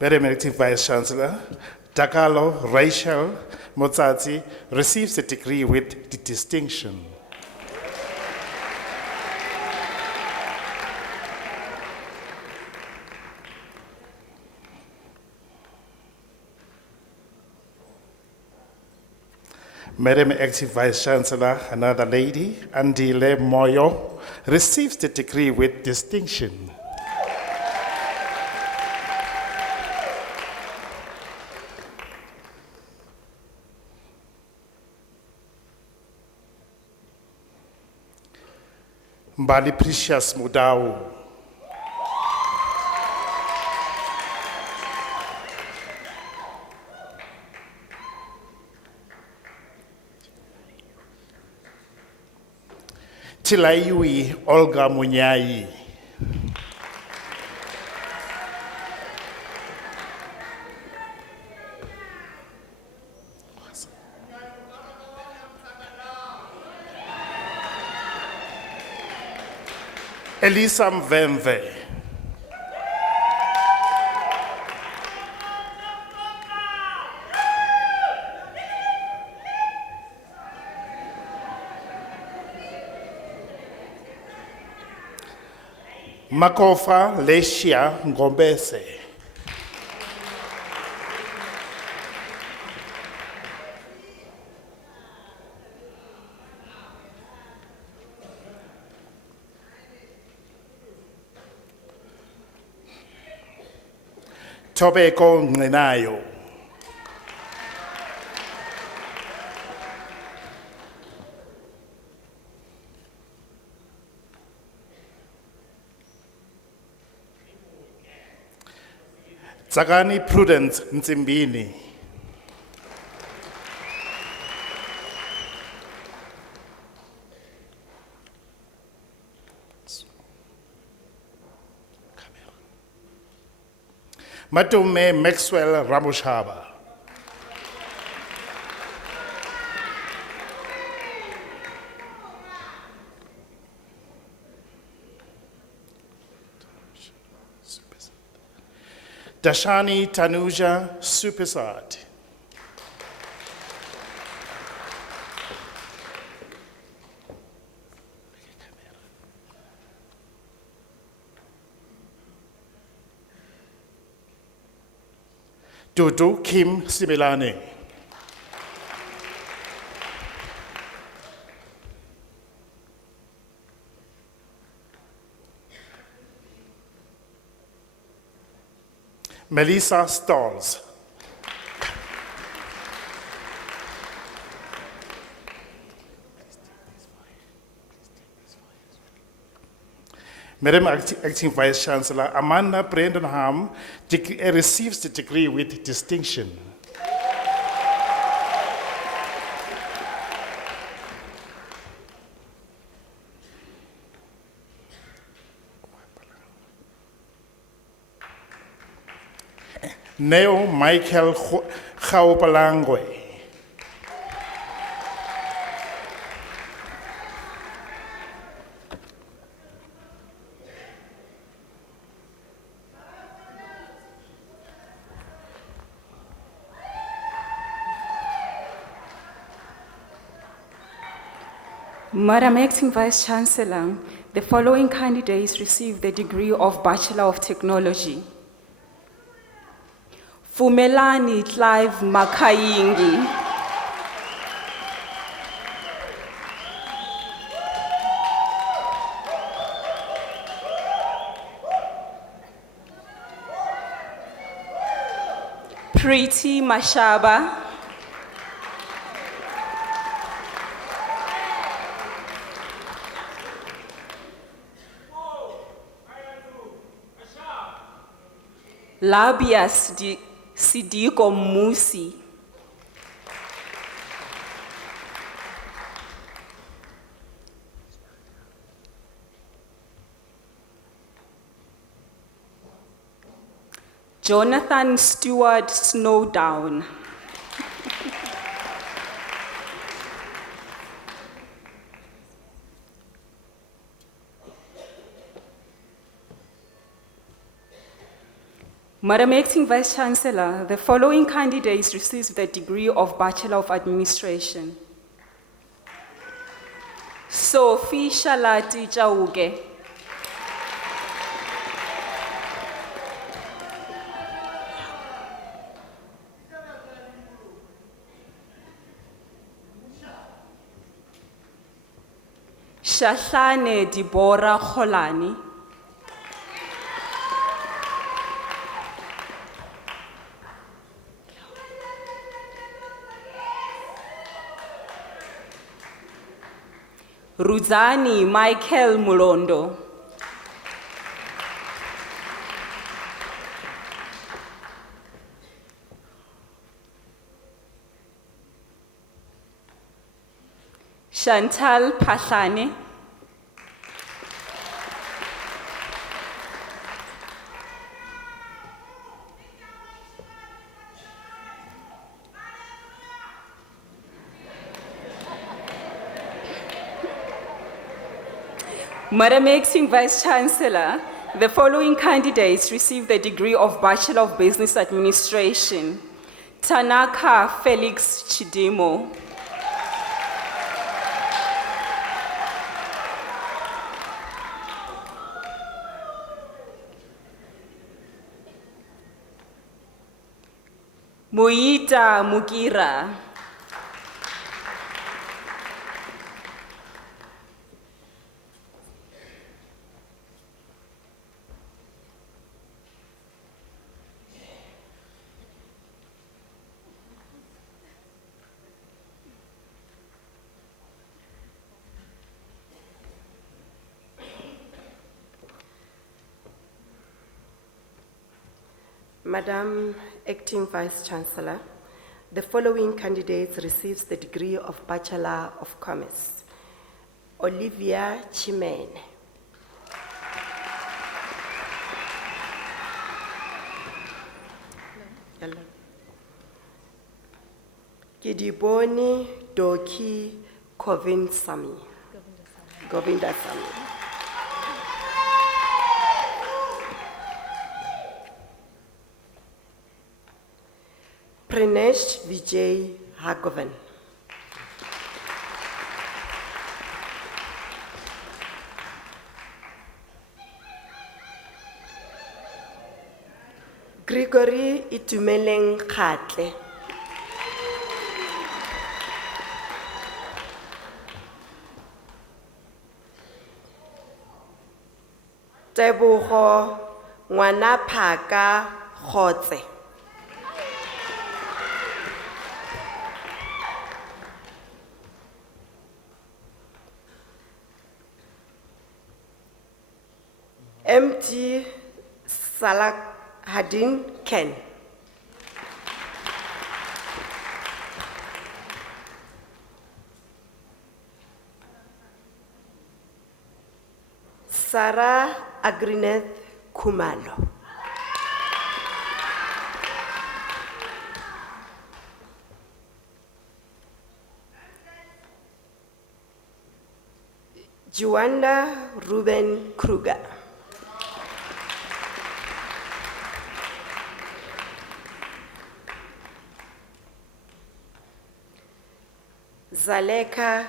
Madam Acting Vice Chancellor, Dakalo Rachel Motsatsi receives a degree with distinction. Madam Acting Vice Chancellor, another lady, Andile Moyo, receives the degree with distinction. Mbali Precious Mudau. Tilaiwi Olga Munyai. Elisa Mvemve. Makofa Lesia Ngombese. Tobeko Ngenayo. Sagani Prudence Ntsimbini. Matume Maxwell Ramushaba. Dashani Tanuja Supesad. Dudu Kim Similane. Melissa Stalls. Madam Acting Vice Chancellor, Amanda Brandenham receives the degree with distinction. Neo Michael Chaopalangwe. Madam Acting Vice Chancellor, the following candidates received the degree of Bachelor of Technology. Fumelani Clive Makayingi. Preeti Mashaba. Labias Sidiko Musi. Jonathan Stewart Snowdown. Madam Acting Vice Chancellor, the following candidates received the degree of Bachelor of Administration. Sophie Shalati Chauge. Shahlane Deborah Kholani. Ruzani Michael Mulondo. Chantal Pahlane. Madam Acting Vice Chancellor, the following candidates received the degree of Bachelor of Business Administration. Tanaka Felix Chidimo. Moita Mukira. Madam Acting Vice Chancellor, the following candidates receives the degree of Bachelor of Commerce. Olivia Chimene. Hello. Kidiboni Doki Govindasamy. Pranesh Vijay Raghavan. Gregory Itumeleng Khatle. Tebogo Ngwana Phaka Khotse. MT Salahadin Ken. Sarah Agrineth Kumalo. Juanda Ruben Kruger. Zaleka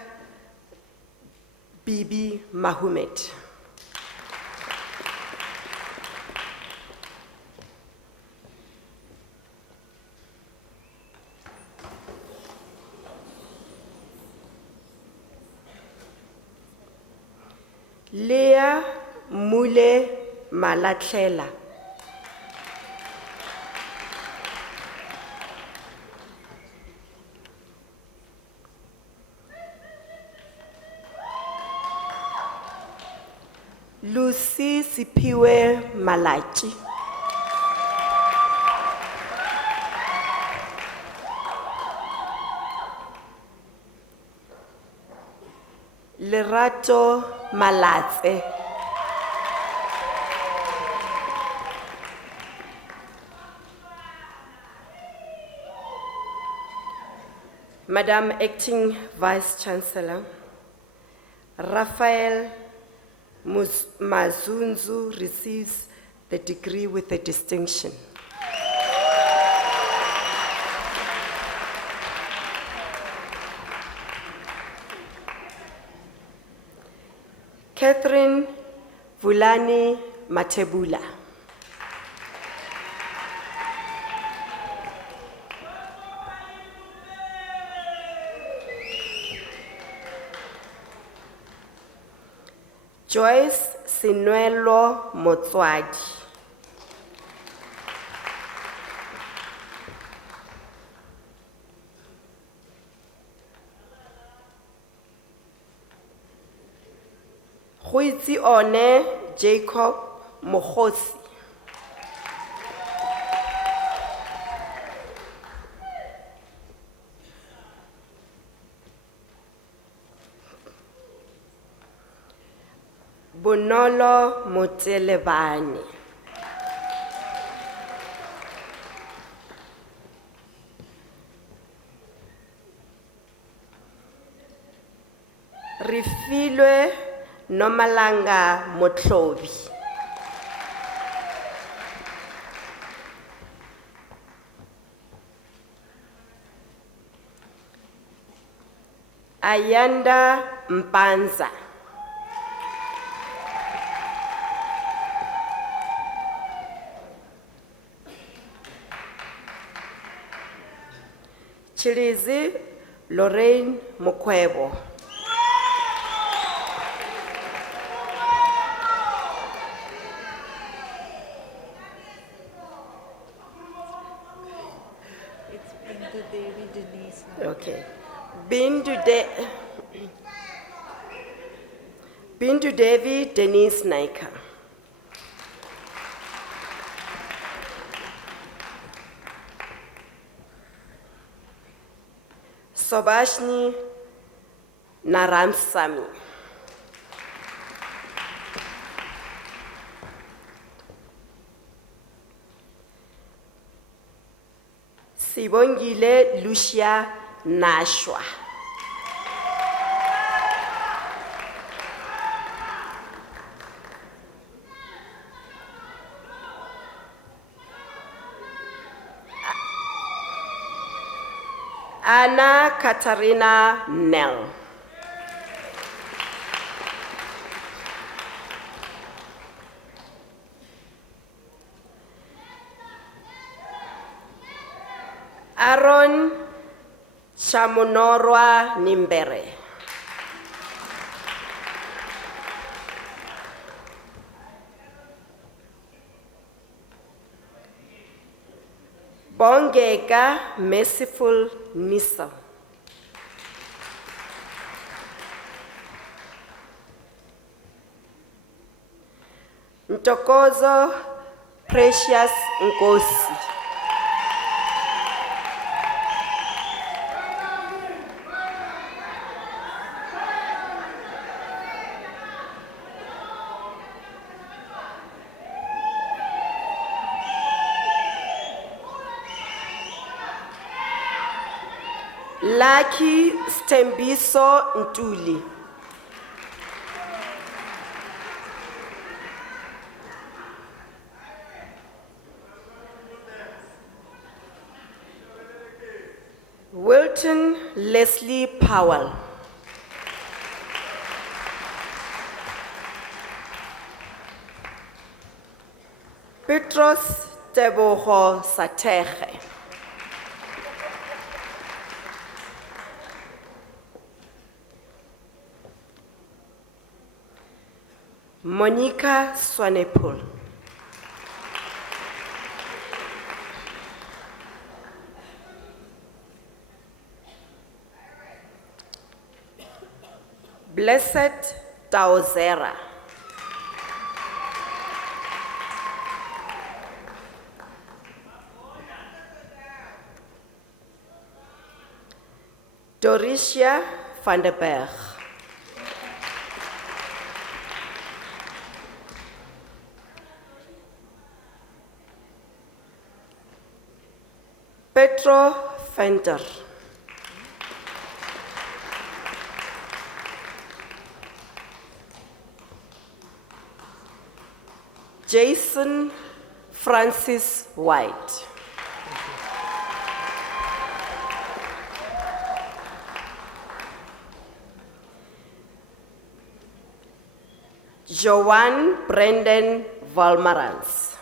Bibi Mahomet. Leah Mule Malatlela. Lucy Sipiwe Malachi. Lerato Malatse. Madam Acting Vice Chancellor, Raphael Mazunzu receives the degree with a distinction. Catherine Vulani Matebula. Joyce Sinuelo Motswadi. Huitsi One Jacob Mohosi. Bonolo Motelebani. Rifilwe Nomalanga Motlobi. Ayanda Mpanza. Chilizi Lorraine Mokwebo. It's Bindu Devi Denise. Okay. Bindu Devi Denise Naika. Sobashni Naramsamy. Sibongile Lucia Nashwa. Anna Katarina Nell. Aaron Chamunorwa Nimbere. Bongeka Merciful Nisa. Ntokozo Precious Nkosi. Lucky Stembiso Ntuli. Wilton Leslie Powell. Petros Teboho Sateche. Monica Swanepoel. Blessed Taozera. Doricia van der Berg. Petro Venter. Jason Francis White. Joanne Brendan Valmarans.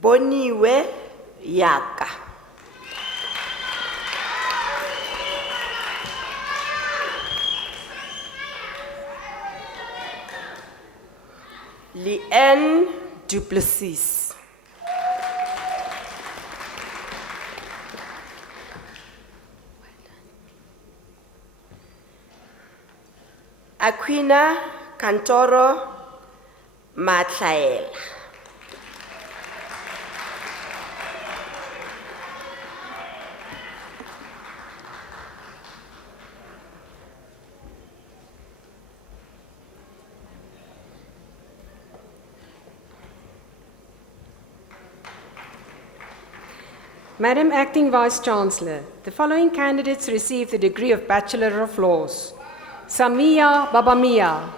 Boniwe Yaka. Leanne Duplessis. Aquina Cantoro Matlaela. Madam Acting Vice-Chancellor, the following candidates received the degree of Bachelor of Laws. Samia Babamia.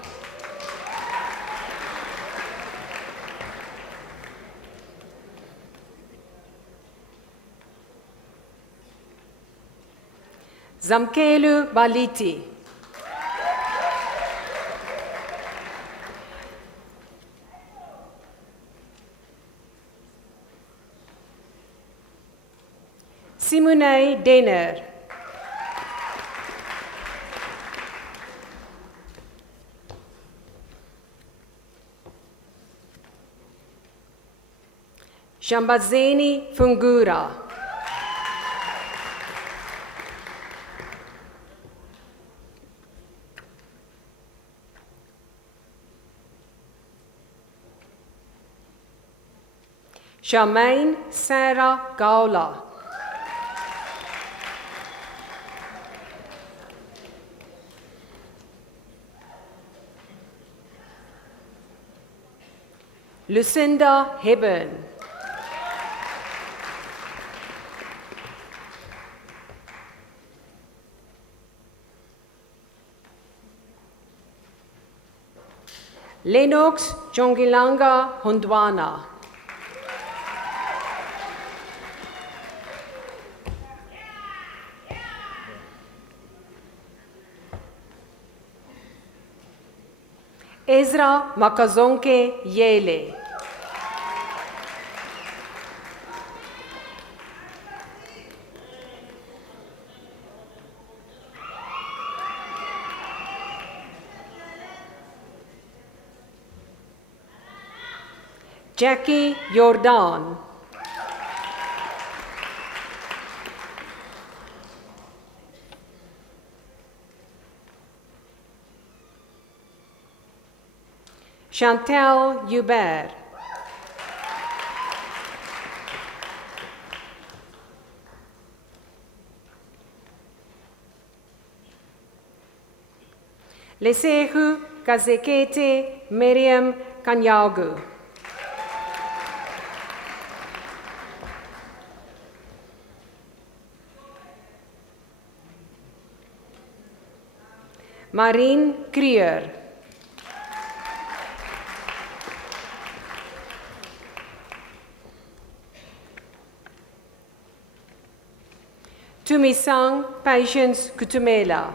Zamkelu Baliti. Simone Denner. Shambazeni Fungura. Charmaine Sarah Gaula. Lucinda Hebburn. Lennox Jongilanga Hondwana. Ezra Makazonke Yele. Jackie Jordan. Chantal Hubert. Lesehu Kazekete Miriam Kanyagu. Marine Krier. Tumisang Patience Kutumela.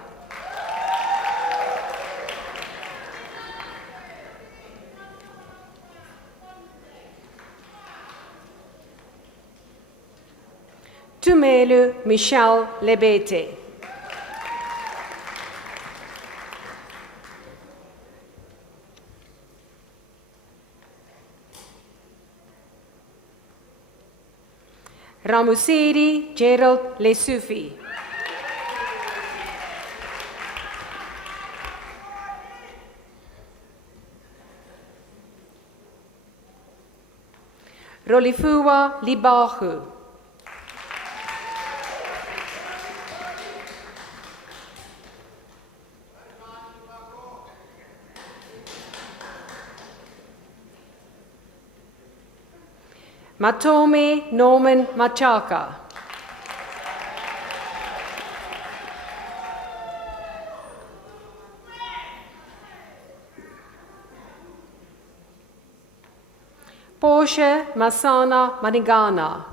Tumelu Michelle Lebete. Ramusiri Gerald Lesufi. Rolifua Libahu. Matome Norman Machaka. Portia Masana Manigana.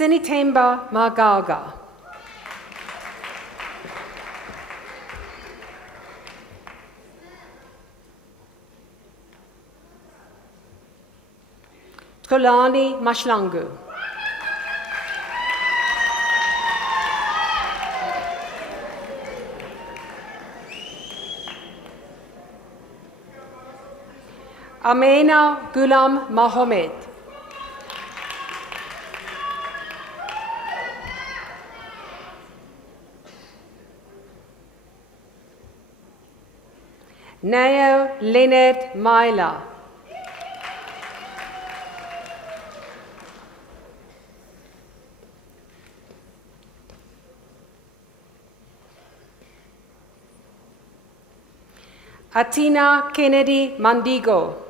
Sinitemba Magaga. Tkolani Mashlangu. Amena Gulam Mahomed. Nayo Leonard Myla. Atina Kennedy Mandigo.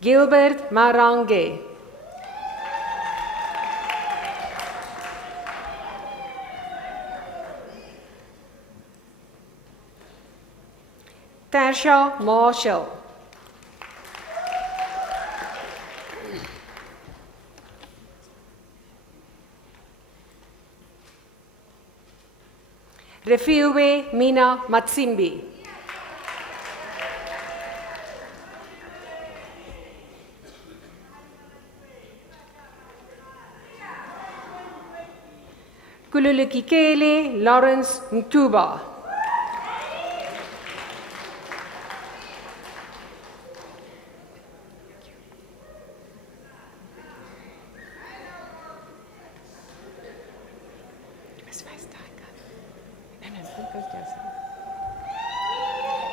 Gilbert Marange. Tasha Marshall. Refiwe Mina Matsimbi. Kululukikele Lawrence Mtuba.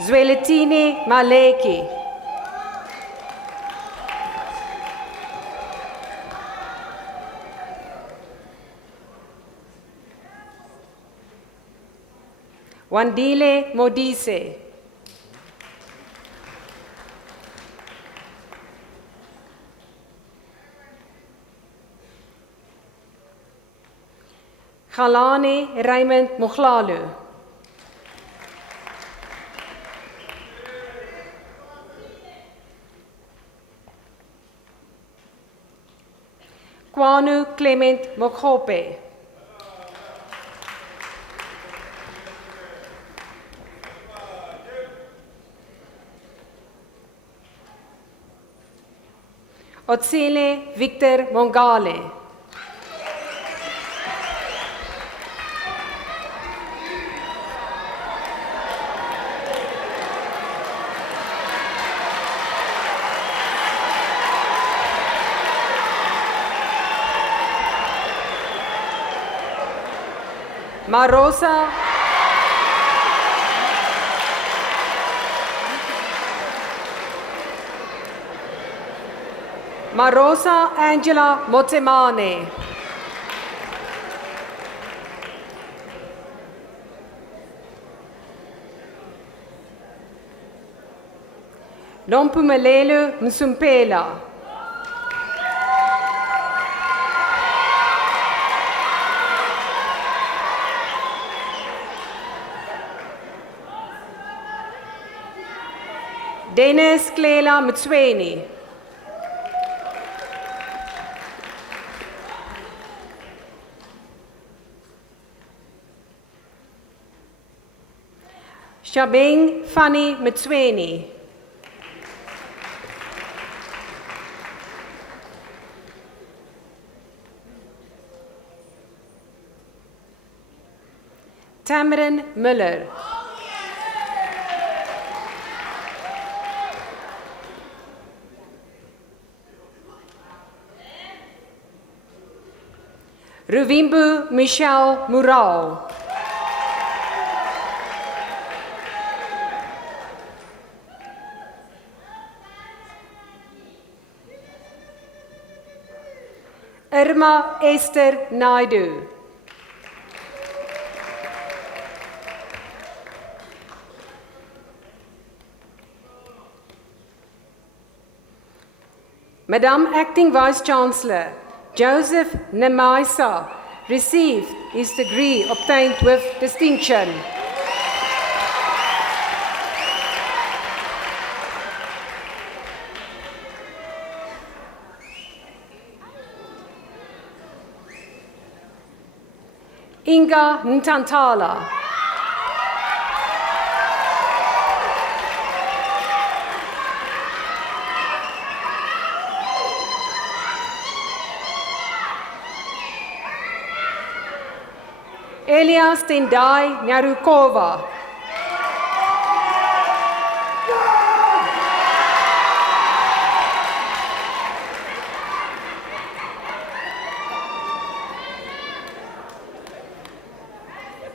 Zweletini Maleki. Wandile Modise. Galani Raymond Moglalu. Kwanu Clement Mokhope. Otsile Victor Mongale. Marosa Angela Motemane. Nompumelelo Msumpela. Dennis Klela Mtsweni. Shabing Fanny Mtsweni. Tamarin Müller. Ruvimbu Michelle Murao. Irma Esther Naidu. Madam Acting Vice-Chancellor, Joseph Nemaisa received his degree obtained with distinction. Inga Ntantala. Elias Tendai Nyarukova.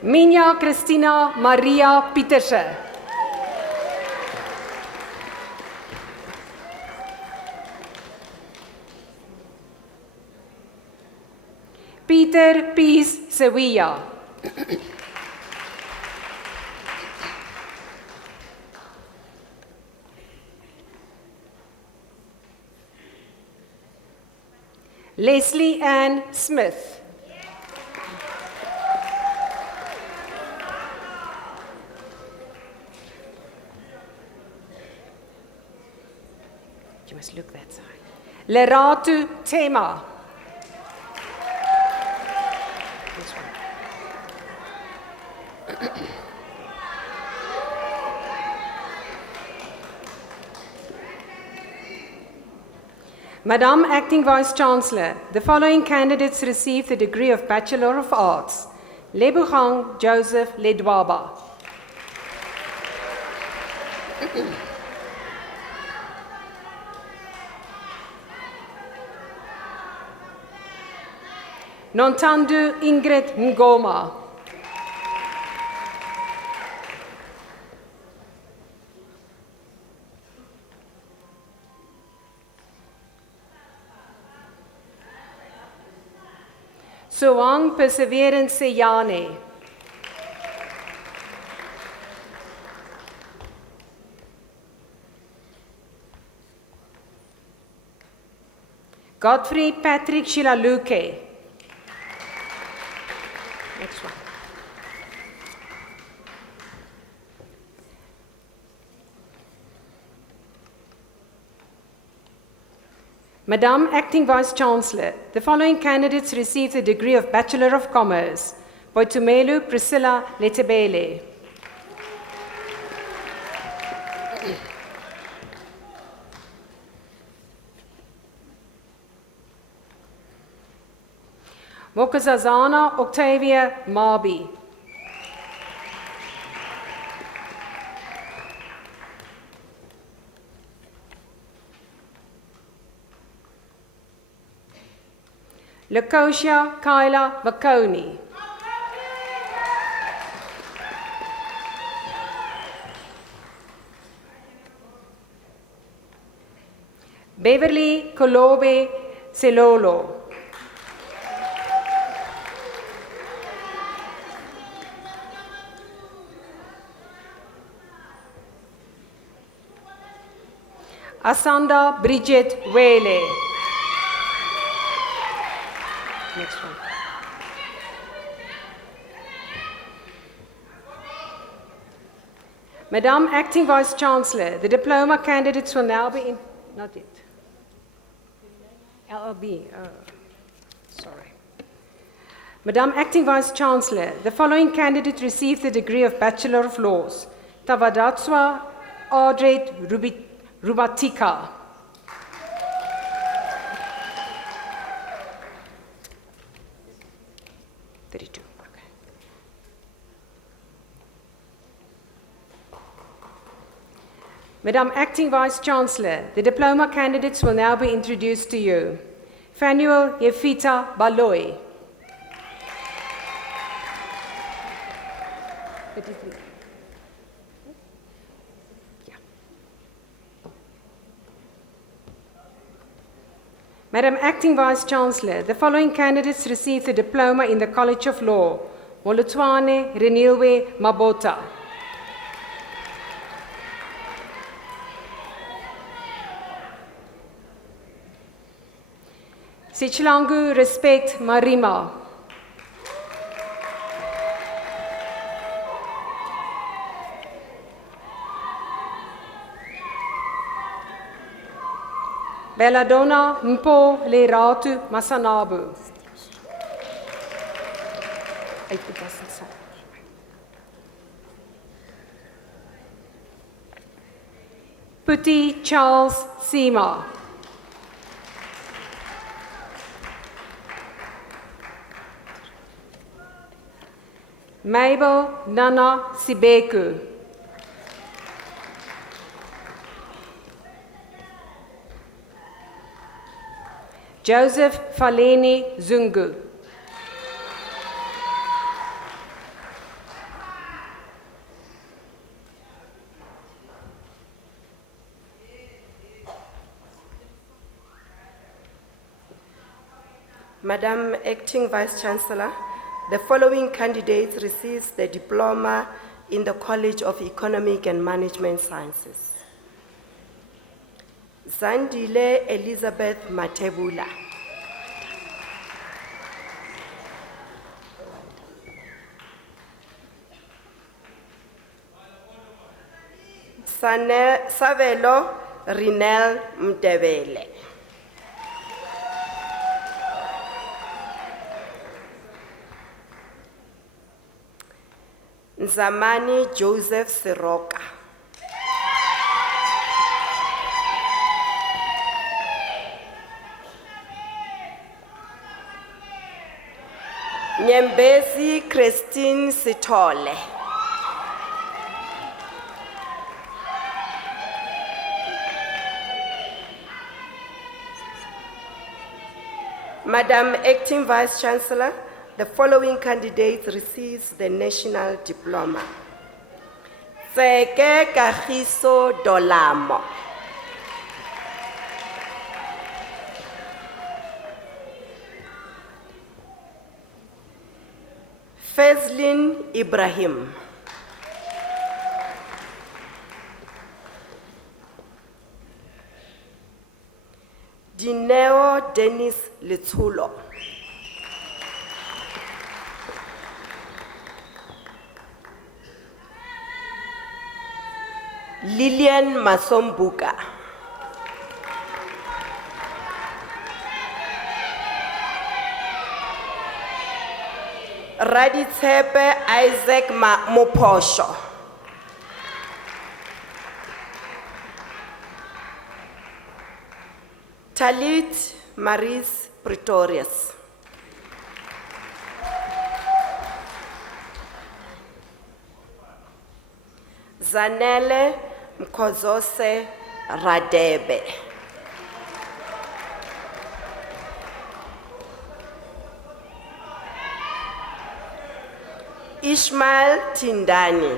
Minja Christina Maria Pieterse. Peter Peace Sewia. Leslie Ann Smith. You must look that side. Leratu Tema. This one. Madam Acting Vice-Chancellor, the following candidates received the degree of Bachelor of Arts. Lebogang Joseph Ledwaba. Nontandu Ingrid Ngoma. Soang Perseverance Seyane. Godfrey Patrick Shilaluke. Next one. Madam Acting Vice-Chancellor, the following candidates received the degree of Bachelor of Commerce: Boitumelo Priscilla Letebele, Mokazazana Octavia Marby, Lakosia Kyla Makoni, Beverly Kolobe Selolo, Asanda Bridget Wele. Next one. Madam Acting Vice-Chancellor, the diploma candidates will now be in... Not yet. LLB. Sorry. Madam Acting Vice-Chancellor, the following candidates received the degree of Bachelor of Laws: Tavadatswa Audrey Rubatika, Madam Acting Vice-Chancellor, the diploma candidates will now be introduced to you. Fanuel Yefita Baloy. 33. Yeah. Madam Acting Vice-Chancellor, the following candidates received the diploma in the College of Law: Molotwane Renilwe Mabota, Sichilangu Respect Marima, Belladonna Mpo Leratu Masanabu, Putti Charles Sima, Mabel Nana Sibeku, Joseph Faleni Zungu, Madam Acting Vice-Chancellor, the following candidates receives the diploma in the College of Economic and Management Sciences: Zandile Elizabeth Matebula, Savelo Rinel Mdebele, Nzamani Joseph Siroka, Nyembezi Christine Sitole, Madam Acting Vice-Chancellor, the following candidates receives the national diploma: Tseke Kagiso Dolamo, Fezlin Ibrahim. Dineo Dennis Letsulo. Lilian Masombuka. Raditsepe Isaac Moposho. Talit Maris Pretorius. Zanele Mkozose Radebe. Ishmael Tindani.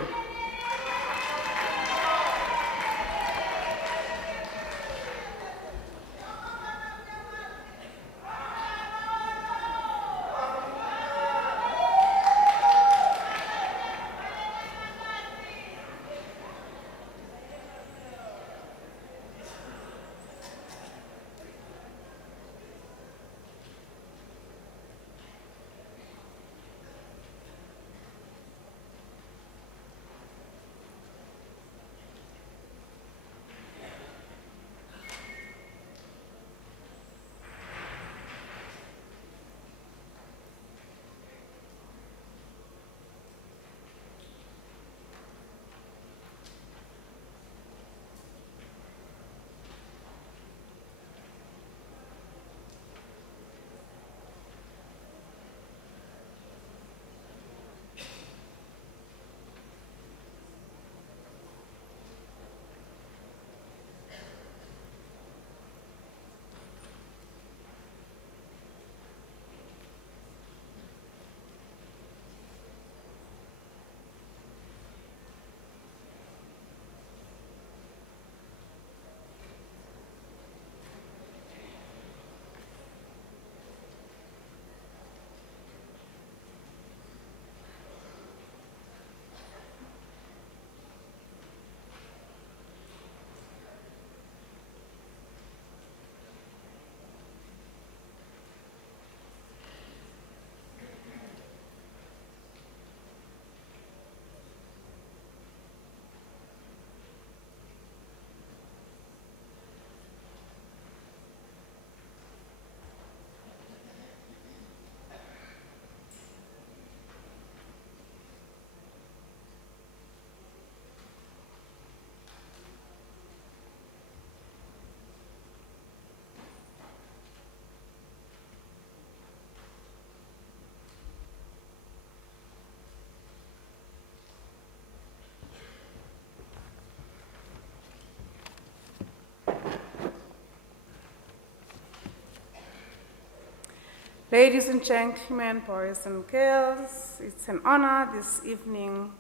Ladies and gentlemen, boys and girls, it's an honor this evening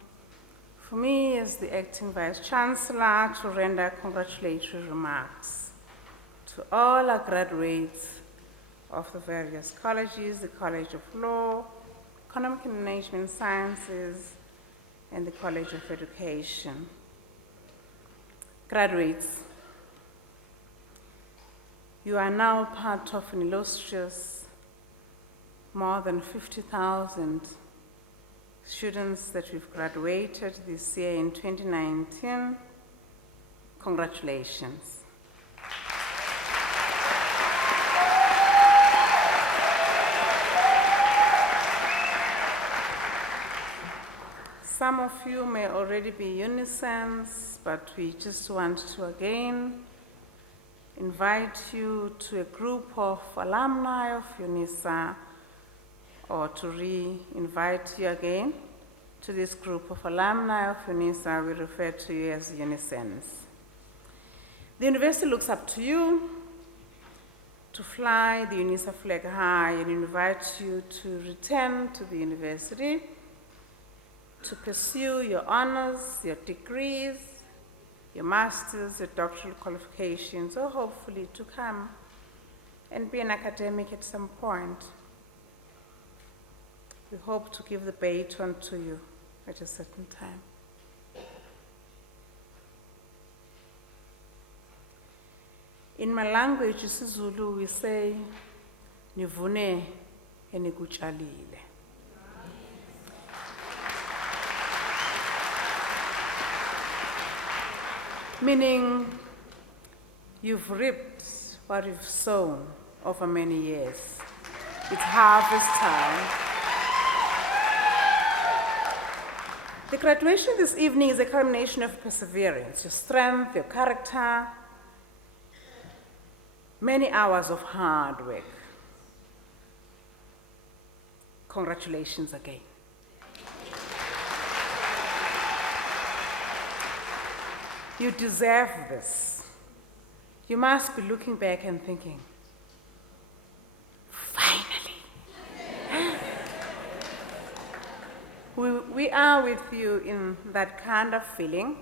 for me as the Acting Vice Chancellor to render congratulatory remarks to all our graduates of the various colleges, the College of Law, Economic and Management Sciences, and the College of Education. Graduates, you are now part of an illustrious more than 50,000 students that we've graduated this year in 2019. Congratulations. Some of you may already be Unisans, but we just want to again invite you to a group of alumni of Unisa, or to re-invite you again to this group of alumni of Unisa. We refer to you as Unisans. The university looks up to you to fly the Unisa flag high and invite you to return to the university to pursue your honors, your degrees, your masters, your doctoral qualifications, or hopefully to come and be an academic at some point. We hope to give the baton to you at a certain time. In my language, isiZulu, we say, nivune enikutshalile. Meaning, you've reaped what you've sown over many years. It's harvest time. The graduation this evening is a culmination of perseverance, your strength, your character, many hours of hard work. Congratulations again. You deserve this. You must be looking back and thinking, finally. We are with you in that kind of feeling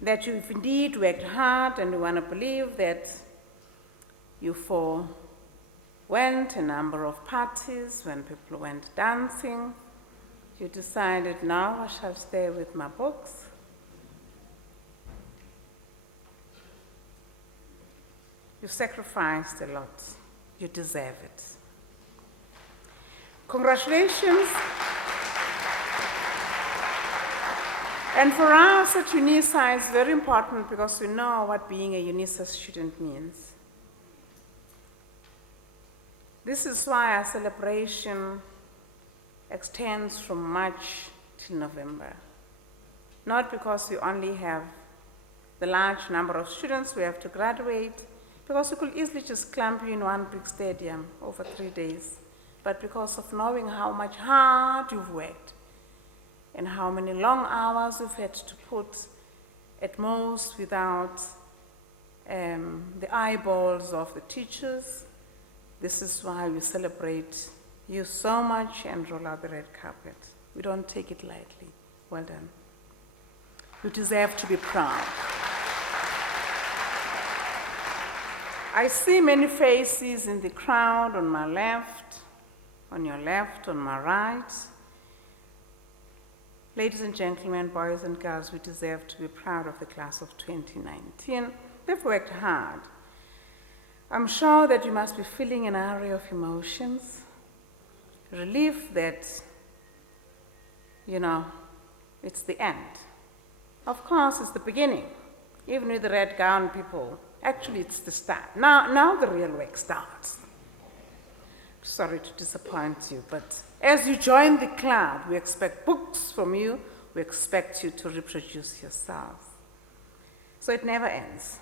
that you've indeed worked hard, and we want to believe that you forewent a number of parties when people went dancing. You decided, now I shall stay with my books. You sacrificed a lot. You deserve it. Congratulations. And for us at Unisa, it's very important because we know what being a Unisa student means. This is why our celebration extends from March till November. Not because we only have the large number of students we have to graduate, because we could easily just clamp you in one big stadium over 3 days, but because of knowing how much hard you've worked and how many long hours you've had to put at most without the eyeballs of the teachers. This is why we celebrate you so much and roll out the red carpet. We don't take it lightly. Well done. You deserve to be proud. I see many faces in the crowd on my left, on your left, on my right. Ladies and gentlemen, boys and girls, we deserve to be proud of the class of 2019. They've worked hard. I'm sure that you must be feeling an array of emotions. Relief that, it's the end. Of course, it's the beginning. Even with the red gown people, actually it's the start. Now the real work starts. Sorry to disappoint you, but as you join the club, we expect books from you. We expect you to reproduce yourselves. So it never ends.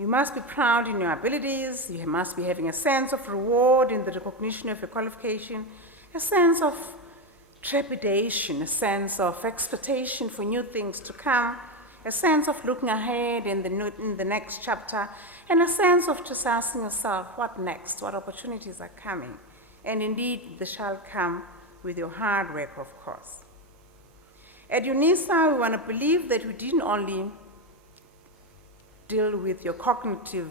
You must be proud in your abilities. You must be having a sense of reward in the recognition of your qualification, a sense of trepidation, a sense of expectation for new things to come, a sense of looking ahead in the next chapter, and a sense of just asking yourself, what next? What opportunities are coming? And indeed, they shall come with your hard work, of course. At Unisa, we want to believe that we didn't only deal with your cognitive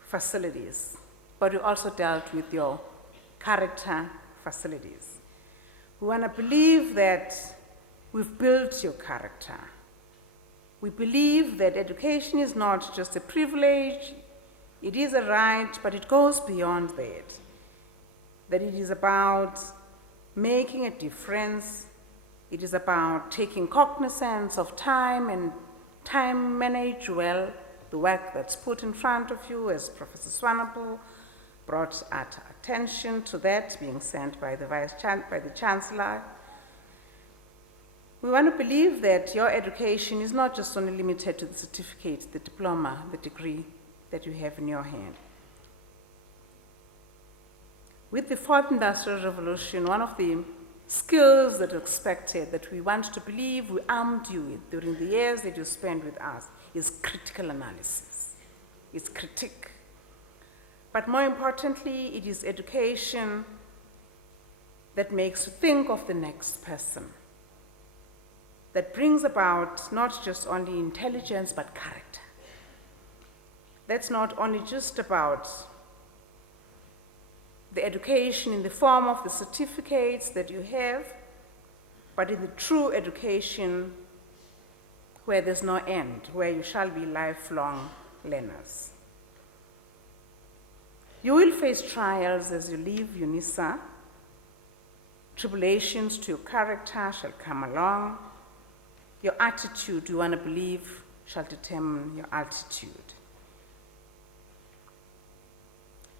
facilities, but we also dealt with your character facilities. We want to believe that we've built your character. We believe that education is not just a privilege, it is a right, but it goes beyond that. That it is about making a difference. It is about taking cognizance of time and time manage well the work that's put in front of you, as Professor Swanepoel brought at attention to that, being sent by the Chancellor. We want to believe that your education is not just only limited to the certificate, the diploma, the degree that you have in your hand. With the fourth industrial revolution, one of the skills that are expected, that we want to believe we armed you with during the years that you spent with us, is critical analysis. It's critique. But more importantly, it is education that makes you think of the next person, that brings about not just only intelligence, but character. That's not only just about the education in the form of the certificates that you have, but in the true education where there's no end, where you shall be lifelong learners. You will face trials as you leave Unisa. Tribulations to your character shall come along. Your attitude, you want to believe, shall determine your altitude.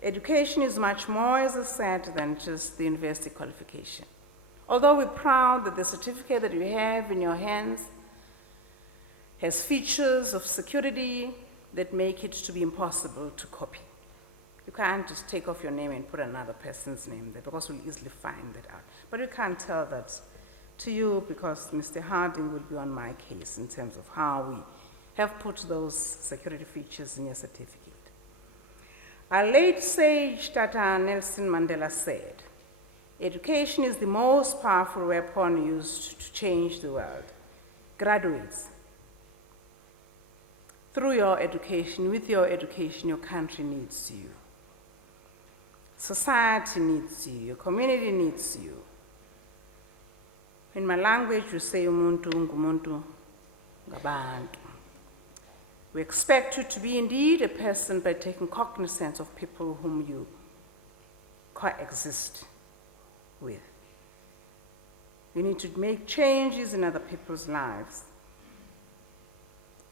Education is much more, as I said, than just the university qualification. Although we're proud that the certificate that you have in your hands has features of security that make it to be impossible to copy. You can't just take off your name and put another person's name there because we'll easily find that out. But you can't tell that to you because Mr. Harding will be on my case in terms of how we have put those security features in your certificate. Our late sage Tata Nelson Mandela said, education is the most powerful weapon used to change the world. Graduates, through your education, with your education, your country needs you. Society needs you, your community needs you. In my language, we say umuntu ngumuntu ngabantu. We expect you to be indeed a person by taking cognizance of people whom you coexist with. You need to make changes in other people's lives.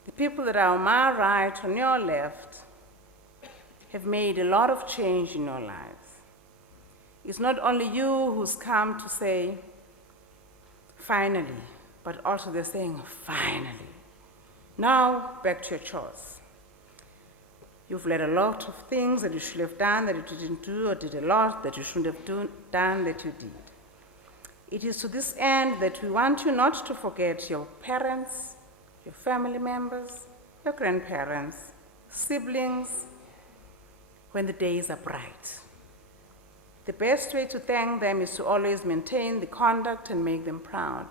The people that are on my right, on your left, have made a lot of change in your lives. It's not only you who's come to say, finally, but also they're saying, finally. Now, back to your chores. You've let a lot of things that you should have done that you didn't do, or did a lot that you shouldn't have done that you did. It is to this end that we want you not to forget your parents, your family members, your grandparents, siblings, when the days are bright. The best way to thank them is to always maintain the conduct and make them proud,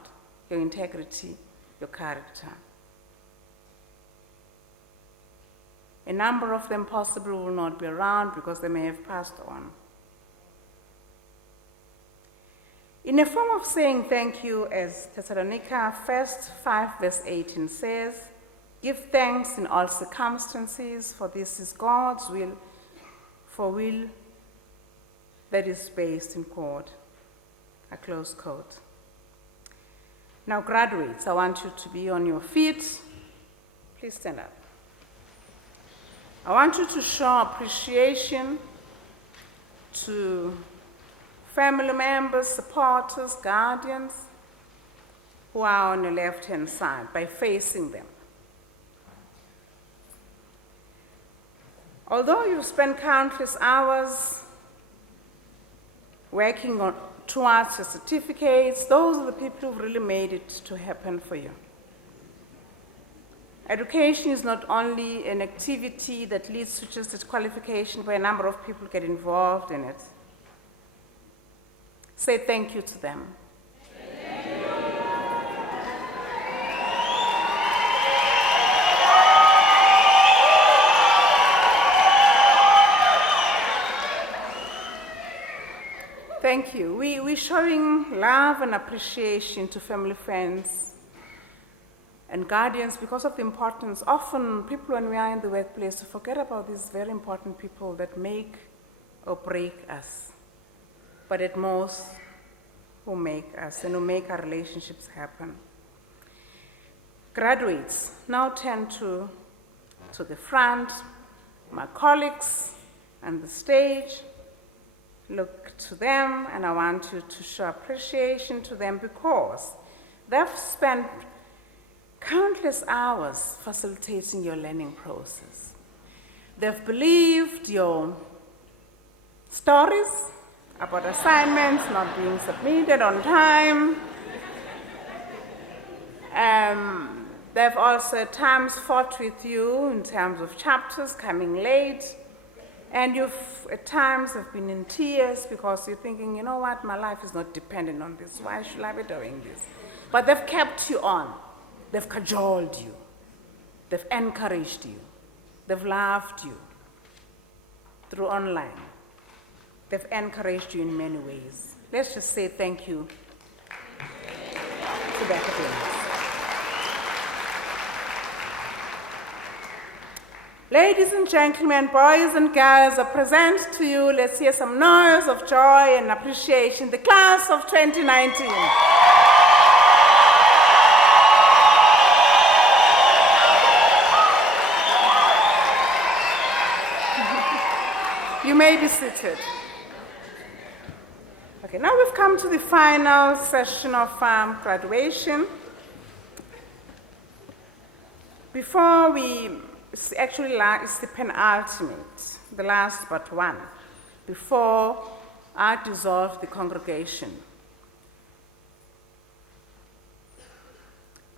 your integrity, your character. A number of them possibly will not be around because they may have passed on. In a form of saying thank you, as Thessalonica 5 verse 18 says, give thanks in all circumstances, for this is God's will, for will that is based in God. A close quote. Now, graduates, I want you to be on your feet. Please stand up. I want you to show appreciation to family members, supporters, guardians who are on your left-hand side by facing them. Although you've spent countless hours working towards your certificates, those are the people who've really made it to happen for you. Education is not only an activity that leads to just a qualification where a number of people get involved in it. Say thank you to them. Thank you. Thank you. We're showing love and appreciation to family, friends, and guardians because of the importance. Often people, when we are in the workplace, forget about these very important people that make or break us, but at most who make us and who make our relationships happen. Graduates, now turn to the front, my colleagues on the stage. Look to them, and I want you to show appreciation to them because they've spent countless hours facilitating your learning process. They've believed your stories about assignments not being submitted on time. They've also at times fought with you in terms of chapters coming late. And you've at times have been in tears because you're thinking, you know what, my life is not dependent on this. Why should I be doing this? But they've kept you on. They've cajoled you. They've encouraged you. They've loved you through online. They've encouraged you in many ways. Let's just say thank you to the academics. Ladies and gentlemen, boys and girls, I present to you, let's hear some noise of joy and appreciation, the class of 2019. You may be seated. Okay, now we've come to the final session of graduation. Before it's actually it's the penultimate, the last but one, before I dissolve the congregation.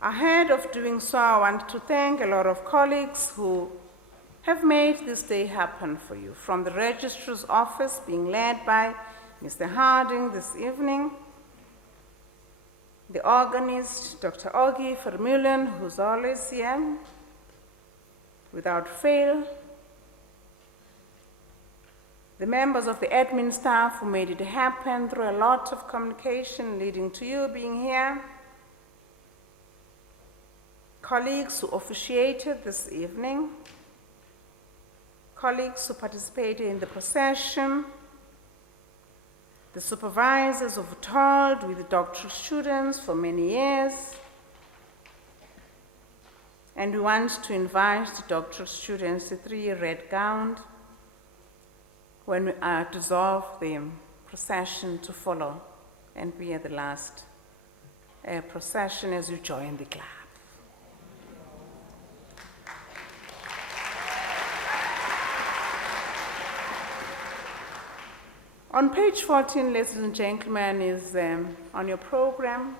Ahead of doing so, I want to thank a lot of colleagues who have made this day happen for you, from the registrar's office being led by Mr. Harding this evening, the organist, Dr. Augie Vermeulen, who's always here, without fail, the members of the admin staff who made it happen through a lot of communication leading to you being here, colleagues who officiated this evening, colleagues who participated in the procession, the supervisors who've toiled with the doctoral students for many years, and we want to invite the doctoral students, the 3 red-gowned, when we dissolve the procession to follow and be at the last procession as you join the clap. On page 14, ladies and gentlemen, is on your program.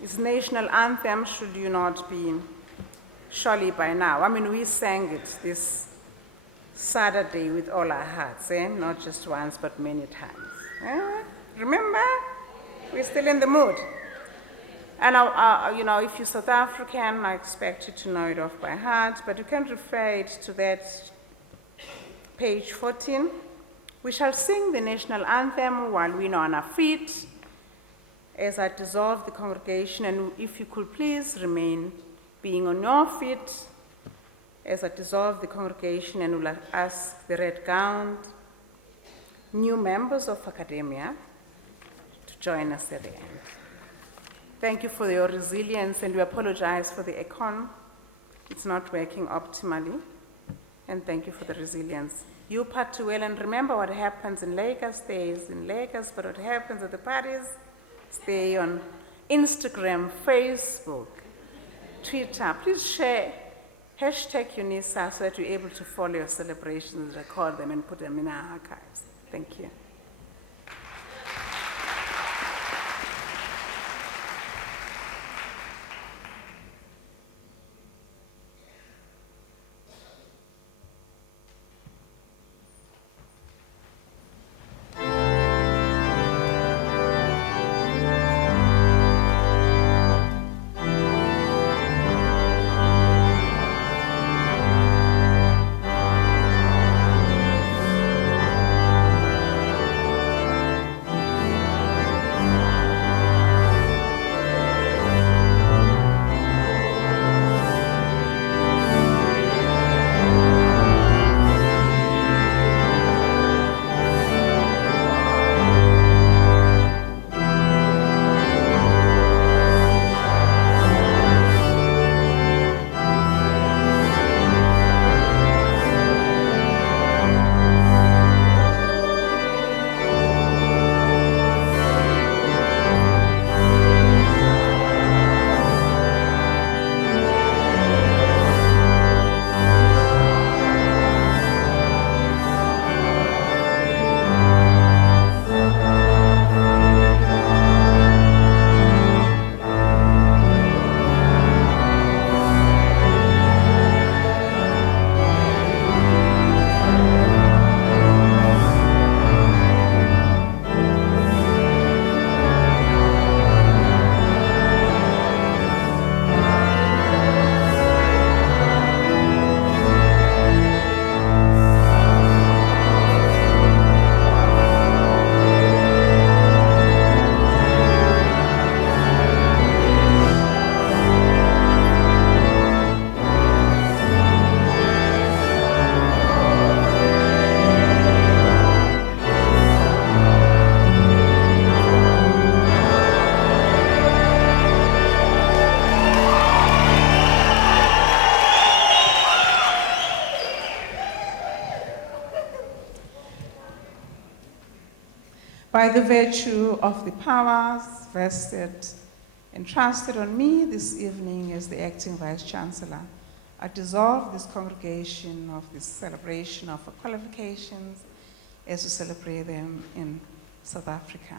It's national anthem, should you not be surely by now. I mean, we sang it this Saturday with all our hearts, not just once, but many times. Remember? We're still in the mood. And if you're South African, I expect you to know it off by heart, but you can refer it to that page 14. We shall sing the national anthem while we're on our feet as I dissolve the congregation, and if you could please remain being on your feet as I dissolve the congregation, and will ask the red-gowned new members of academia to join us at the end. Thank you for your resilience, and we apologize for the aircon. It's not working optimally, and thank you for the resilience. You party well, and remember what happens in Lagos stays in Lagos, but what happens at the parties stay on Instagram, Facebook, Twitter. Please share #Unisa so that you're able to follow your celebrations, record them, and put them in our archives. Thank you. By the virtue of the powers vested entrusted on me this evening as the Acting Vice Chancellor, I dissolve this congregation of this celebration of qualifications as we celebrate them in South Africa.